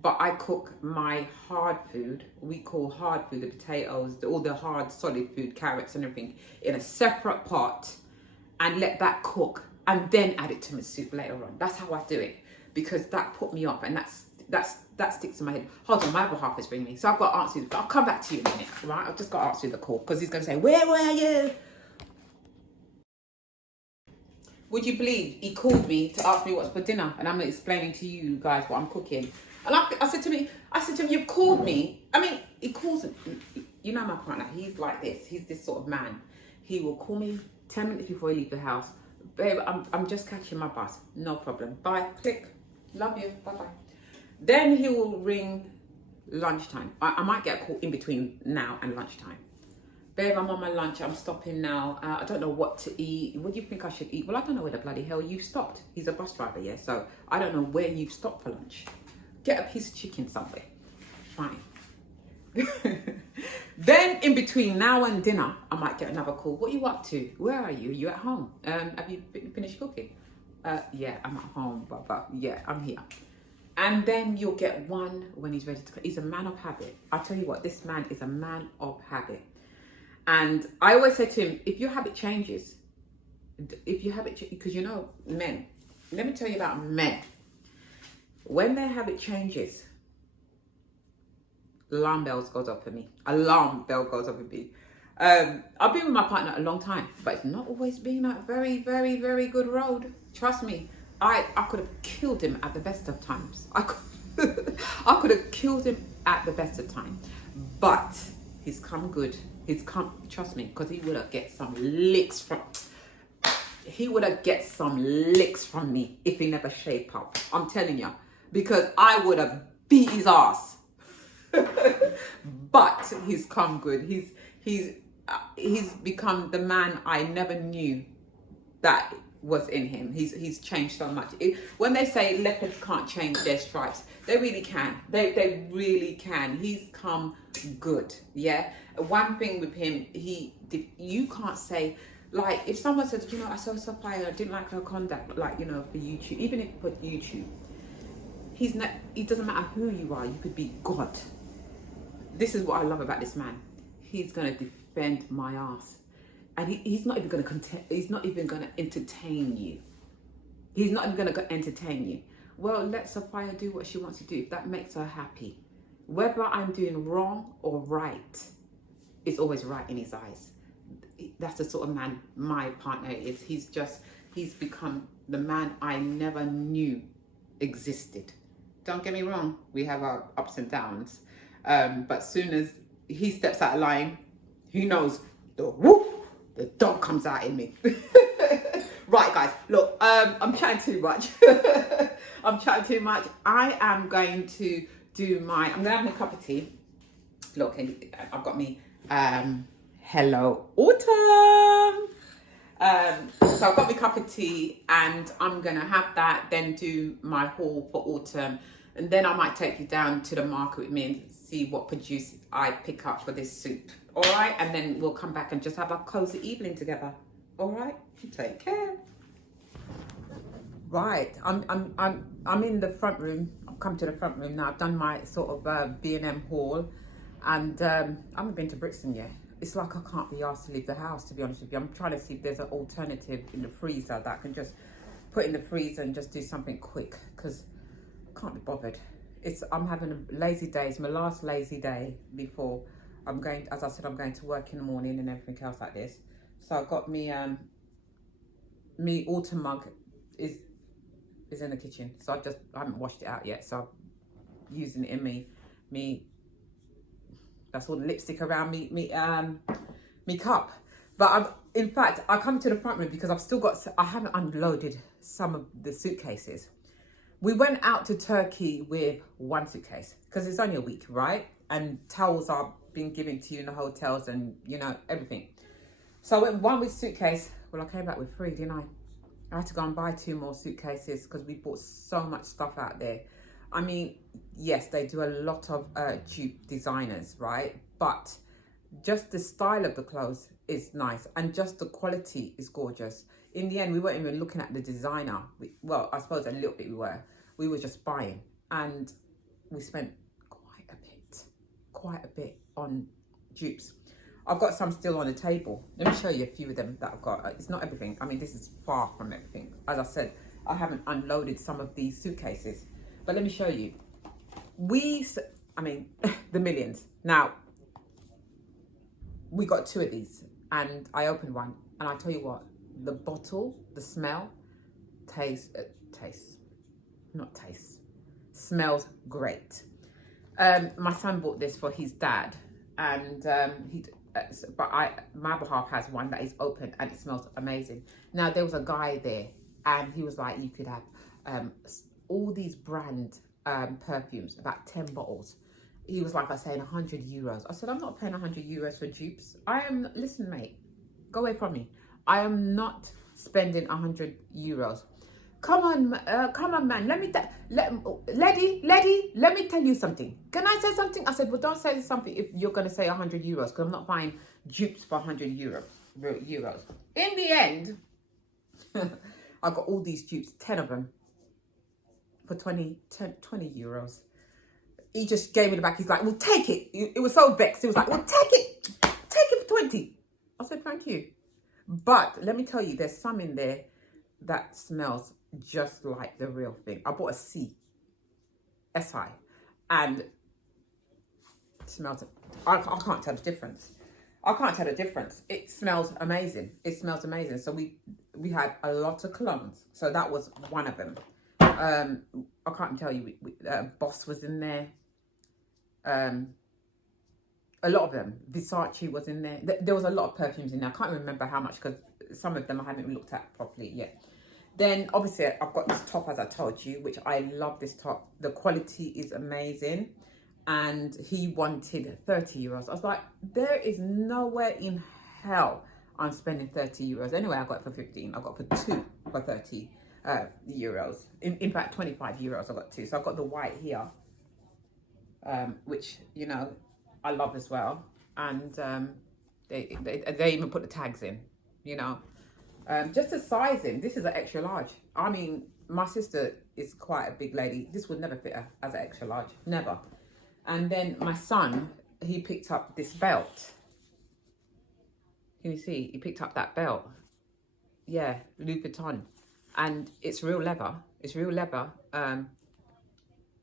But I cook my hard food, we call hard food, the potatoes, all the hard solid food, carrots and everything, in a separate pot, and let that cook and then add it to my soup later on. That's how I do it, because that put me off, and that sticks in my head. Hold on, my other half is ringing me, so I've got to answer. I'll come back to you in a minute, right? I've just got to answer the call because he's going to say, "Where were you?" Would you believe he called me to ask me what's for dinner, and I'm explaining to you guys what I'm cooking. And I said to him, "You've called me." I mean, he calls me. You know my partner. He's like this. He's this sort of man. He will call me 10 minutes before he leaves the house. Babe, I'm just catching my bus. No problem. Bye. Click. Love you. Bye bye. Then he will ring lunchtime. I might get a call in between now and lunchtime. Babe, I'm on my lunch. I'm stopping now. I don't know what to eat. What do you think I should eat? Well, I don't know where the bloody hell you've stopped. He's a bus driver, yeah? So I don't know where you've stopped for lunch. Get a piece of chicken somewhere. Fine. Then in between now and dinner, I might get another call. What are you up to? Where are you? Are you at home? Have you finished cooking? Yeah, I'm at home, but yeah, I'm here. And then you'll get one when he's ready to cook. He's a man of habit. I tell you what, this man is a man of habit. And I always say to him, if your habit changes, because you know, men, let me tell you about men. When their habit changes, alarm bells goes off for me. Alarm bell goes off for me. I've been with my partner a long time, but it's not always been a very, very, very good road. Trust me, I could have killed him at the best of times. I could have killed him at the best of times. But he's come good. Trust me, because he would have get some licks from me if he never shaved up. I'm telling you, because I would have beat his ass. But he's come good. He's become the man I never knew that was in him. He's changed so much. When they say leopards can't change their stripes, they really can. They really can. He's come good. Yeah. One thing with him, you can't say, like, if someone says, you know, I saw Sofia, I didn't like her conduct, like, you know, for YouTube, even if you put YouTube, it doesn't matter who you are, you could be God. This is what I love about this man. He's gonna defend my ass, and he's not even gonna entertain you. He's not even gonna entertain you. Well, let Sofia do what she wants to do. If that makes her happy, whether I'm doing wrong or right, it's always right in his eyes. That's the sort of man my partner is. He's become the man I never knew existed. Don't get me wrong, we have our ups and downs. But soon as he steps out of line, he knows the dog comes out in me. Right, guys, look, I'm chatting too much. I am going to I'm gonna have a cup of tea. Look, I've got me, hello, autumn. So I've got my cup of tea and I'm gonna have that, then do my haul for autumn. And then I might take you down to the market with me and see what produce I pick up for this soup. All right, and then we'll come back and just have a cozy evening together. All right, take care. Right, I'm in the front room. I've come to the front room now. I've done my sort of B&M haul, and I haven't been to Brixton yet. It's like I can't be asked to leave the house, to be honest with you. I'm trying to see if there's an alternative in the freezer that I can just put in the freezer and just do something quick, because I can't be bothered. I'm having a lazy day. It's my last lazy day before I'm going, as I said, I'm going to work in the morning and everything else like this. So I've got me autumn mug is in the kitchen. So I haven't washed it out yet. So I'm using it in me that's all the lipstick around me cup. But in fact, I come to the front room because I haven't unloaded some of the suitcases. We went out to Turkey with one suitcase because it's only a week, right? And towels are being given to you in the hotels and, you know, everything. So I went one with suitcase. Well, I came back with 3, didn't I? I had to go and buy 2 more suitcases because we bought so much stuff out there. I mean, yes, they do a lot of dupe designers, right? But just the style of the clothes is nice and just the quality is gorgeous. In the end, we weren't even looking at the designer. Well, I suppose a little bit we were. We were just buying, and we spent quite a bit on dupes. I've got some still on the table. Let me show you a few of them that I've got. It's not everything. I mean, this is far from everything. As I said, I haven't unloaded some of these suitcases. But let me show you. The millions. Now, we got 2 of these. And I opened one. And I tell you what, the bottle, the smell, smells great. My son bought this for his dad. And my other half has one that is open and it smells amazing. Now there was a guy there and he was like, you could have all these brand perfumes, about 10 bottles. He was like, I saying 100 euros. I said, I'm not paying 100 euros for dupes. Listen mate, go away from me. I am not spending 100 euros. Come on, man. Let me tell you something. Can I say something? I said, well, don't say something if you're going to say 100 euros because I'm not buying dupes for 100 euros. In the end, I got all these dupes, 10 of them, for 20 euros. He just gave me the back. He's like, well, take it. It was so vexed. He was like, well, take it. Take it for 20. I said, thank you. But let me tell you, there's some in there that smells just like the real thing. I bought a SI, and it smells. I can't tell the difference. It smells amazing. So we had a lot of colognes. So that was one of them. I can't tell you. Boss was in there. A lot of them. Versace was in there. There was a lot of perfumes in there. I can't remember how much because some of them I haven't looked at properly yet. Then obviously I've got this top, as I told you, which I love this top. The quality is amazing. And he wanted 30 euros. I was like, there is nowhere in hell I'm spending 30 euros. Anyway, I got it for 15. I got it for 2 for 30 euros. In fact, 25 euros I got 2. So I got the white here, which, you know, I love as well. And they even put the tags in, you know. Just the sizing, this is an extra large. I mean, my sister is quite a big lady. This would never fit her as an extra large, never. And then my son, he picked up this belt. Can you see? He picked up that belt. Yeah, Louis Vuitton. And it's real leather. It's real leather.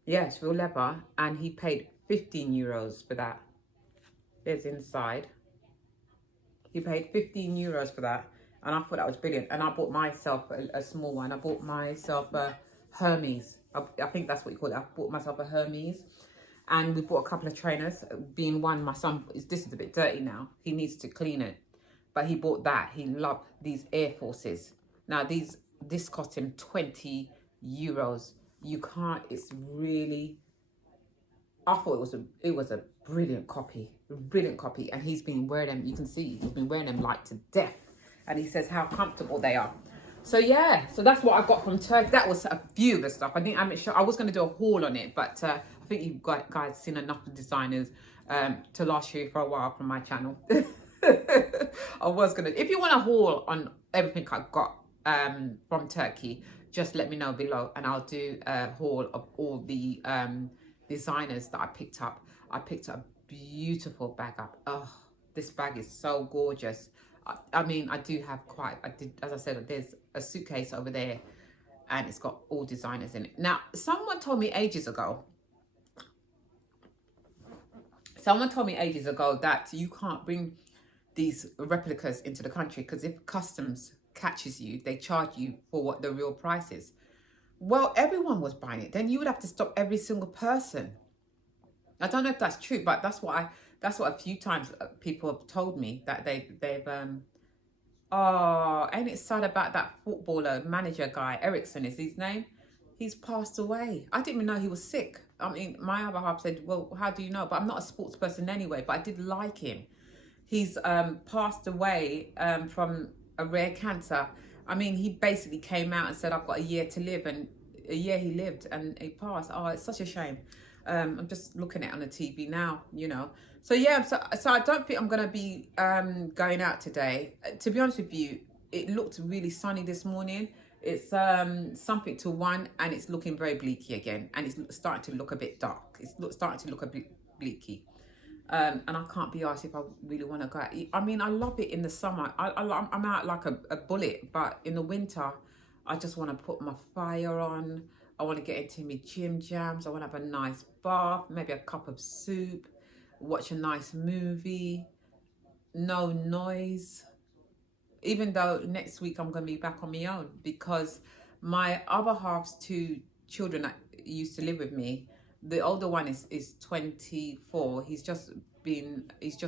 Yeah, it's real leather. And he paid 15 euros for that. There's inside. He paid 15 euros for that. And I thought that was brilliant. And I bought myself a small one. I bought myself a Hermes. I think that's what you call it. I bought myself a Hermes. And we bought a couple of trainers. Being one, my son, this is a bit dirty now. He needs to clean it. But he bought that. He loved these Air Forces. Now, this cost him 20 euros. You can't, it's really, I thought it was a brilliant copy. And he's been wearing them, you can see, he's been wearing them like to death. And he says how comfortable they are. So yeah, so that's what I got from Turkey. That was a few of the stuff. I was going to do a haul on it, but I think you guys seen enough of designers to last you for a while from my channel. I was going to, if you want a haul on everything I got from Turkey, just let me know below and I'll do a haul of all the designers that I picked up. I picked a beautiful bag up. Oh, this bag is so gorgeous. I mean, I did, as I said, there's a suitcase over there and it's got all designers in it. Now, someone told me ages ago that you can't bring these replicas into the country because if customs catches you, they charge you for what the real price is. Well, everyone was buying it. Then you would have to stop every single person. I don't know if that's true, but that's what a few times people have told me that they've and it's sad about that footballer manager guy, Ericsson is his name. He's passed away. I didn't even know he was sick. I mean, my other half said, well, how do you know? But I'm not a sports person anyway, but I did like him. He's passed away from a rare cancer. I mean, he basically came out and said, I've got a year to live, and a year he lived and he passed. Oh, it's such a shame. I'm just looking at it on the TV now, you know. So yeah, so I don't think I'm going to be going out today. To be honest with you, it looked really sunny this morning. It's something to 1 and it's looking very bleaky again. And it's starting to look a bit dark. It's starting to look a bit bleaky. And I can't be asked if I really want to go out. I mean, I love it in the summer. I'm out like a bullet, but in the winter, I just want to put my fire on. I want to get into my gym jams. I want to have a nice bath, maybe a cup of soup, watch a nice movie, no noise. Even though next week I'm going to be back on my own, because my other half's two children that used to live with me, the older one is 24. He's just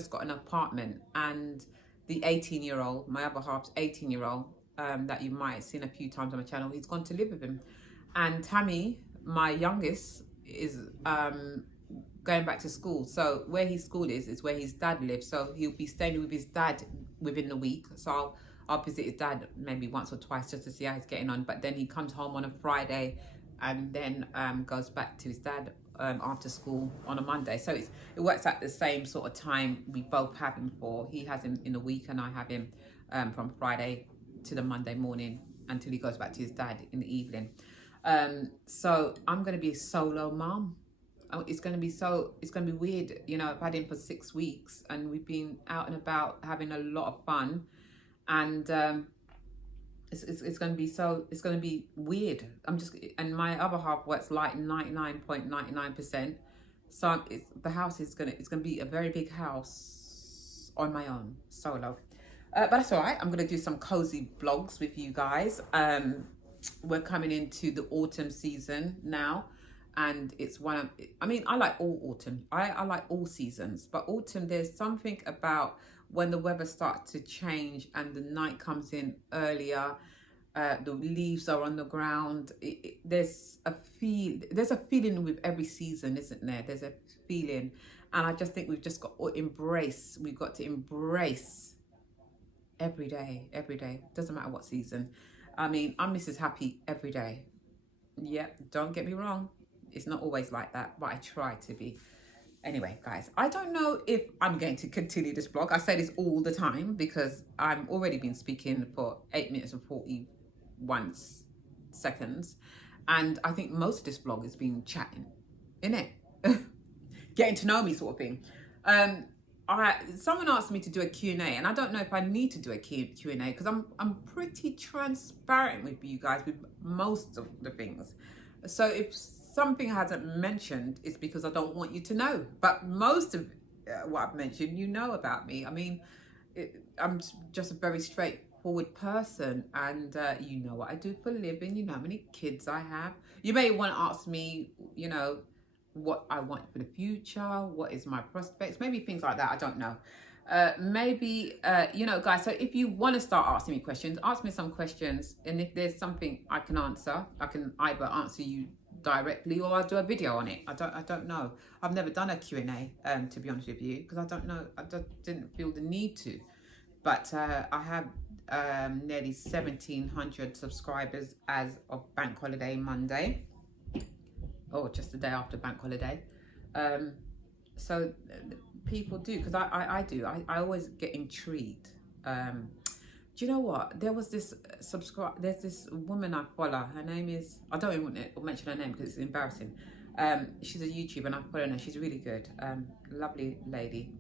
got an apartment, and the 18-year-old, my other half's 18-year-old, that you might have seen a few times on my channel, he's gone to live with him. And Tammy, my youngest, is going back to school. So where his school is where his dad lives. So he'll be staying with his dad within the week. So I'll visit his dad maybe once or twice just to see how he's getting on. But then he comes home on a Friday and then goes back to his dad after school on a Monday. So it works out the same sort of time we both have him for. He has him in the week and I have him from Friday to the Monday morning until he goes back to his dad in the evening. So I'm going to be a solo mom. It's going to be weird. You know, I've had him for 6 weeks and we've been out and about having a lot of fun. And it's going to be weird. And my other half works like 99.99%. So the house it's going to be a very big house on my own, solo. But that's all right. I'm going to do some cozy vlogs with you guys. We're coming into the autumn season now. And it's I like all autumn. I like all seasons. But autumn, there's something about when the weather starts to change and the night comes in earlier, the leaves are on the ground. There's a feeling with every season, isn't there? There's a feeling. And I just think we've got to embrace every day. Doesn't matter what season. I mean, I'm Mrs. Happy every day. Yeah, don't get me wrong. It's not always like that, but I try to be. Anyway, guys, I don't know if I'm going to continue this vlog. I say this all the time because I've already been speaking for 8 minutes and 41 seconds. And I think most of this vlog has been chatting, innit? Getting to know me sort of thing. Someone asked me to do a Q&A, and I don't know if I need to do a Q&A because I'm pretty transparent with you guys with most of the things. So if something hasn't mentioned, it's because I don't want you to know. But most of what I've mentioned, you know about me. I mean, I'm just a very straightforward person, and you know what I do for a living. You know how many kids I have. You may want to ask me, you know, what I want for the future, what is my prospects, maybe things like that. I don't know. You know, guys, so if you want to start asking me questions, ask me some questions, and if there's something I can answer, I can either answer you directly or I'll do a video on it. I don't know. I've never done a Q&A to be honest with you, because I don't know, didn't feel the need to. But I have nearly 1,700 subscribers as of Bank Holiday Monday, or just the day after Bank Holiday. So people do, because I do. I always get intrigued. Do you know what? There was this there's this woman I follow. Her name is, I don't even want to mention her name because it's embarrassing. She's a YouTuber and I follow her. She's really good. Lovely lady.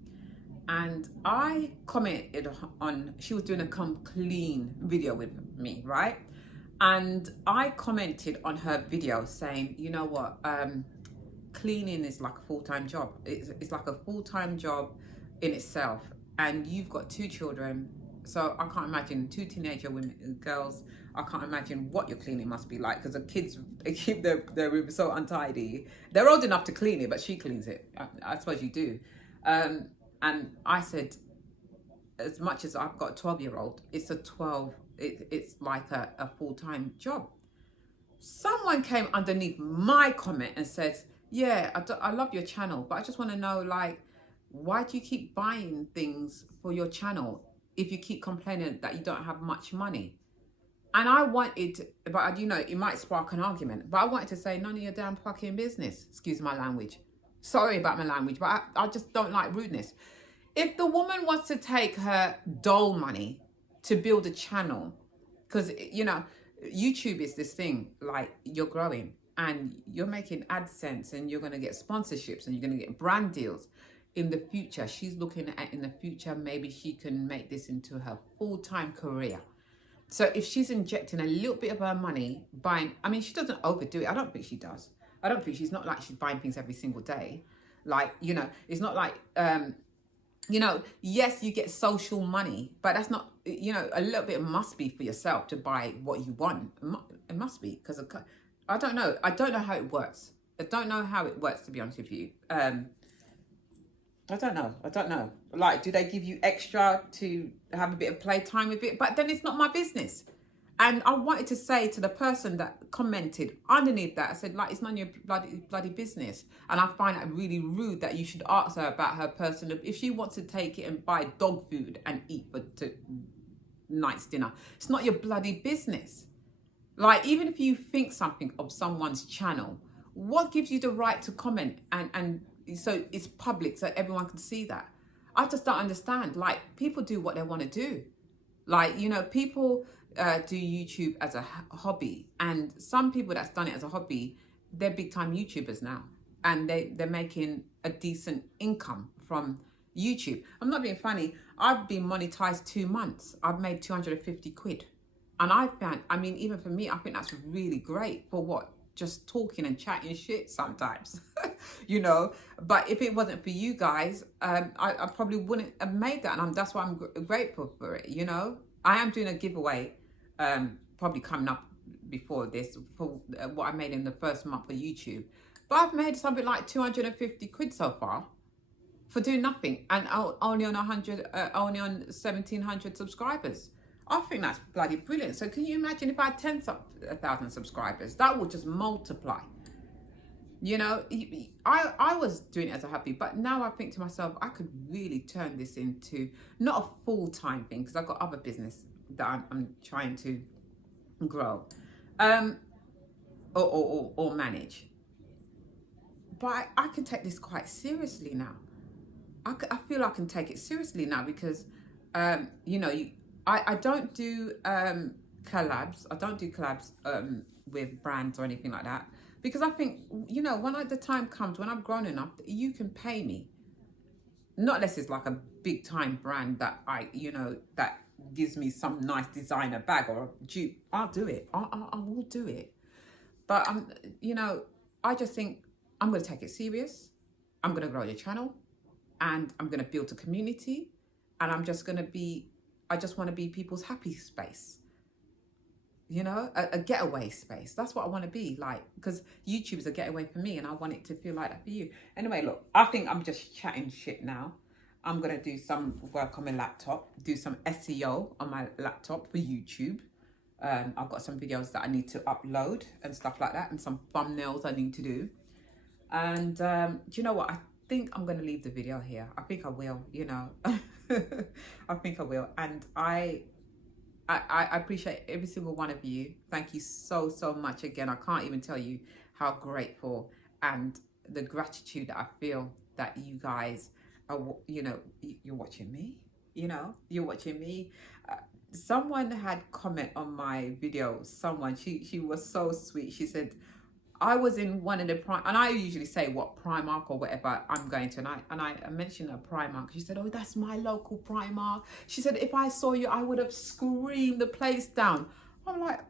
And I commented on, she was doing a come clean video with me, right? And I commented on her video saying, you know what, cleaning is like a full-time job. It's like a full-time job in itself. And you've got 2 children. So I can't imagine 2 teenager girls. I can't imagine what your cleaning must be like, because the kids, they keep their room so untidy. They're old enough to clean it, but she cleans it. I suppose you do. And I said, as much as I've got a 12-year-old, it's like a full-time job. Someone came underneath my comment and says, yeah, I love your channel, but I just want to know, like, why do you keep buying things for your channel if you keep complaining that you don't have much money? And I wanted, but you know, it might spark an argument, but I wanted to say, none of your damn fucking business. Excuse my language. Sorry about my language, but I just don't like rudeness. If the woman wants to take her doll money to build a channel, because, you know, YouTube is this thing, like, you're growing and you're making AdSense and you're going to get sponsorships and you're going to get brand deals. in the future, she's looking at in the future, maybe she can make this into her full-time career. So if she's injecting a little bit of her money buying, I mean, she doesn't overdo it. I don't think she does. I don't think she's not like she's buying things every single day. Like, you know, it's not like, you know, yes, you get social money, but that's not, you know, a little bit must be for yourself to buy what you want. It must be, because I don't know. I don't know how it works. I don't know how it works, to be honest with you. I don't know. Like, do they give you extra to have a bit of playtime with it? But then it's not my business. And I wanted to say to the person that commented underneath that, I said, like, it's none of your bloody business. And I find it really rude that you should ask her about her personal, if she wants to take it and buy dog food and eat for night's dinner. It's not your bloody business. Like, even if you think something of someone's channel, what gives you the right to comment and so it's public so everyone can see that? I just don't understand. Like, people do what they want to do. Like, you know, people do YouTube as a hobby, and some people that's done it as a hobby, they're big time YouTubers now, and they're making a decent income from YouTube. I'm not being funny. I've been monetized 2 months. I've made 250 quid. And I found, I mean, even for me, I think that's really great for what? Just talking and chatting shit sometimes, you know. But if it wasn't for you guys, I probably wouldn't have made that. And that's why I'm grateful for it, you know. I am doing a giveaway, probably coming up before this, for what I made in the first month of YouTube. But I've made something like 250 quid so far for doing nothing, and only on 1,700 subscribers. I think that's bloody brilliant. So can you imagine if I had 10,000 subscribers? That would just multiply. You know, I was doing it as a hobby, but now I think to myself, I could really turn this into not a full-time thing, because I've got other business that I'm trying to grow or manage. But I can take this quite seriously now. I feel I can take it seriously now because, you know, I don't do collabs. I don't do collabs with brands or anything like that, because I think, you know, when the time comes, when I'm grown enough, you can pay me. Not unless it's like a big time brand that you know, that gives me some nice designer bag or a dupe. I'll do it. I will do it. But you know, I just think I'm going to take it serious. I'm going to grow the channel, and I'm going to build a community, and I'm just going to be, I just want to be people's happy space, you know, a getaway space. That's what I want to be, like, because YouTube is a getaway for me, and I want it to feel like that for you. Anyway, look, I think I'm just chatting shit now. I'm going to do some work on my laptop, do some SEO on my laptop for YouTube. I've got some videos that I need to upload and stuff like that, and some thumbnails I need to do. And do you know what? I think I'm going to leave the video here. I think I will, you know. I think I will. And I appreciate every single one of you. Thank you so much again. I can't even tell you how grateful and the gratitude that I feel that you guys are, you know, you're watching me, you know, you're watching me. Someone had comment on my video. Someone, she was so sweet. She said, I was in one of the Prime, and I usually say what Primark or whatever I'm going to, and I mentioned a Primark. She said, oh, that's my local Primark. She said, if I saw you, I would have screamed the place down. I'm like,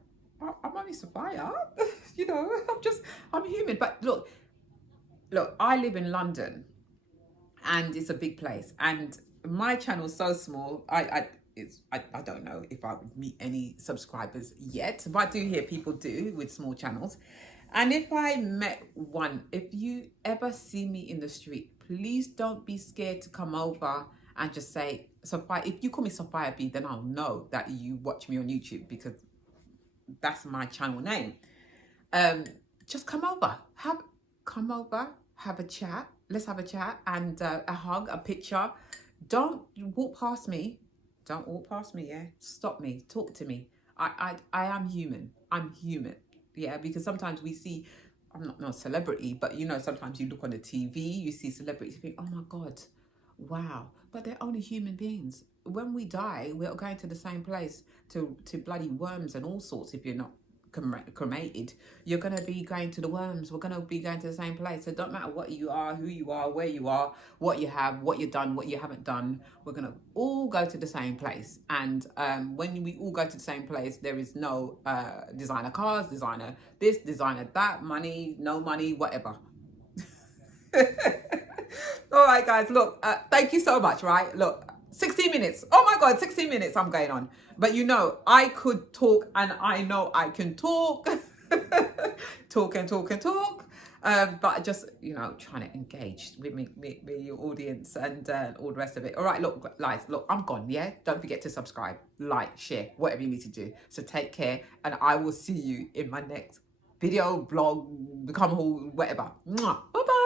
I'm only Sofia, you know, I'm human. But look, I live in London, and it's a big place, and my channel's so small. I don't know if I would meet any subscribers yet, but I do hear people do with small channels. And if I met one, if you ever see me in the street, please don't be scared to come over and just say, Sophia. If you call me Sophia B, then I'll know that you watch me on YouTube, because that's my channel name. Just come over, have a chat. Let's have a chat and a hug, a picture. Don't walk past me. Don't walk past me, yeah? Stop me, talk to me. I am human. I'm human. Yeah, because sometimes we see, I'm not a celebrity, but you know, sometimes you look on the TV, you see celebrities, you think, oh my God, wow. But they're only human beings. When we die, we're going to the same place, to bloody worms and all sorts, if you're not cremated, you're going to be going to the worms. We're going to be going to the same place. So it don't matter what you are, who you are, where you are, what you have, what you've done, what you haven't done. We're going to all go to the same place. And when we all go to the same place, there is no designer cars, designer this, designer that, money, no money, whatever. All right, guys, look, thank you so much, right? Look, 16 minutes. Oh my God, 16 minutes I'm going on. But you know, I could talk, and I know I can talk. Talk and talk and talk. But just, you know, trying to engage with me, your audience, and all the rest of it. All right, look, guys, look, I'm gone, yeah? Don't forget to subscribe, like, share, whatever you need to do. So take care, and I will see you in my next video, vlog, become whole, whatever. Bye-bye.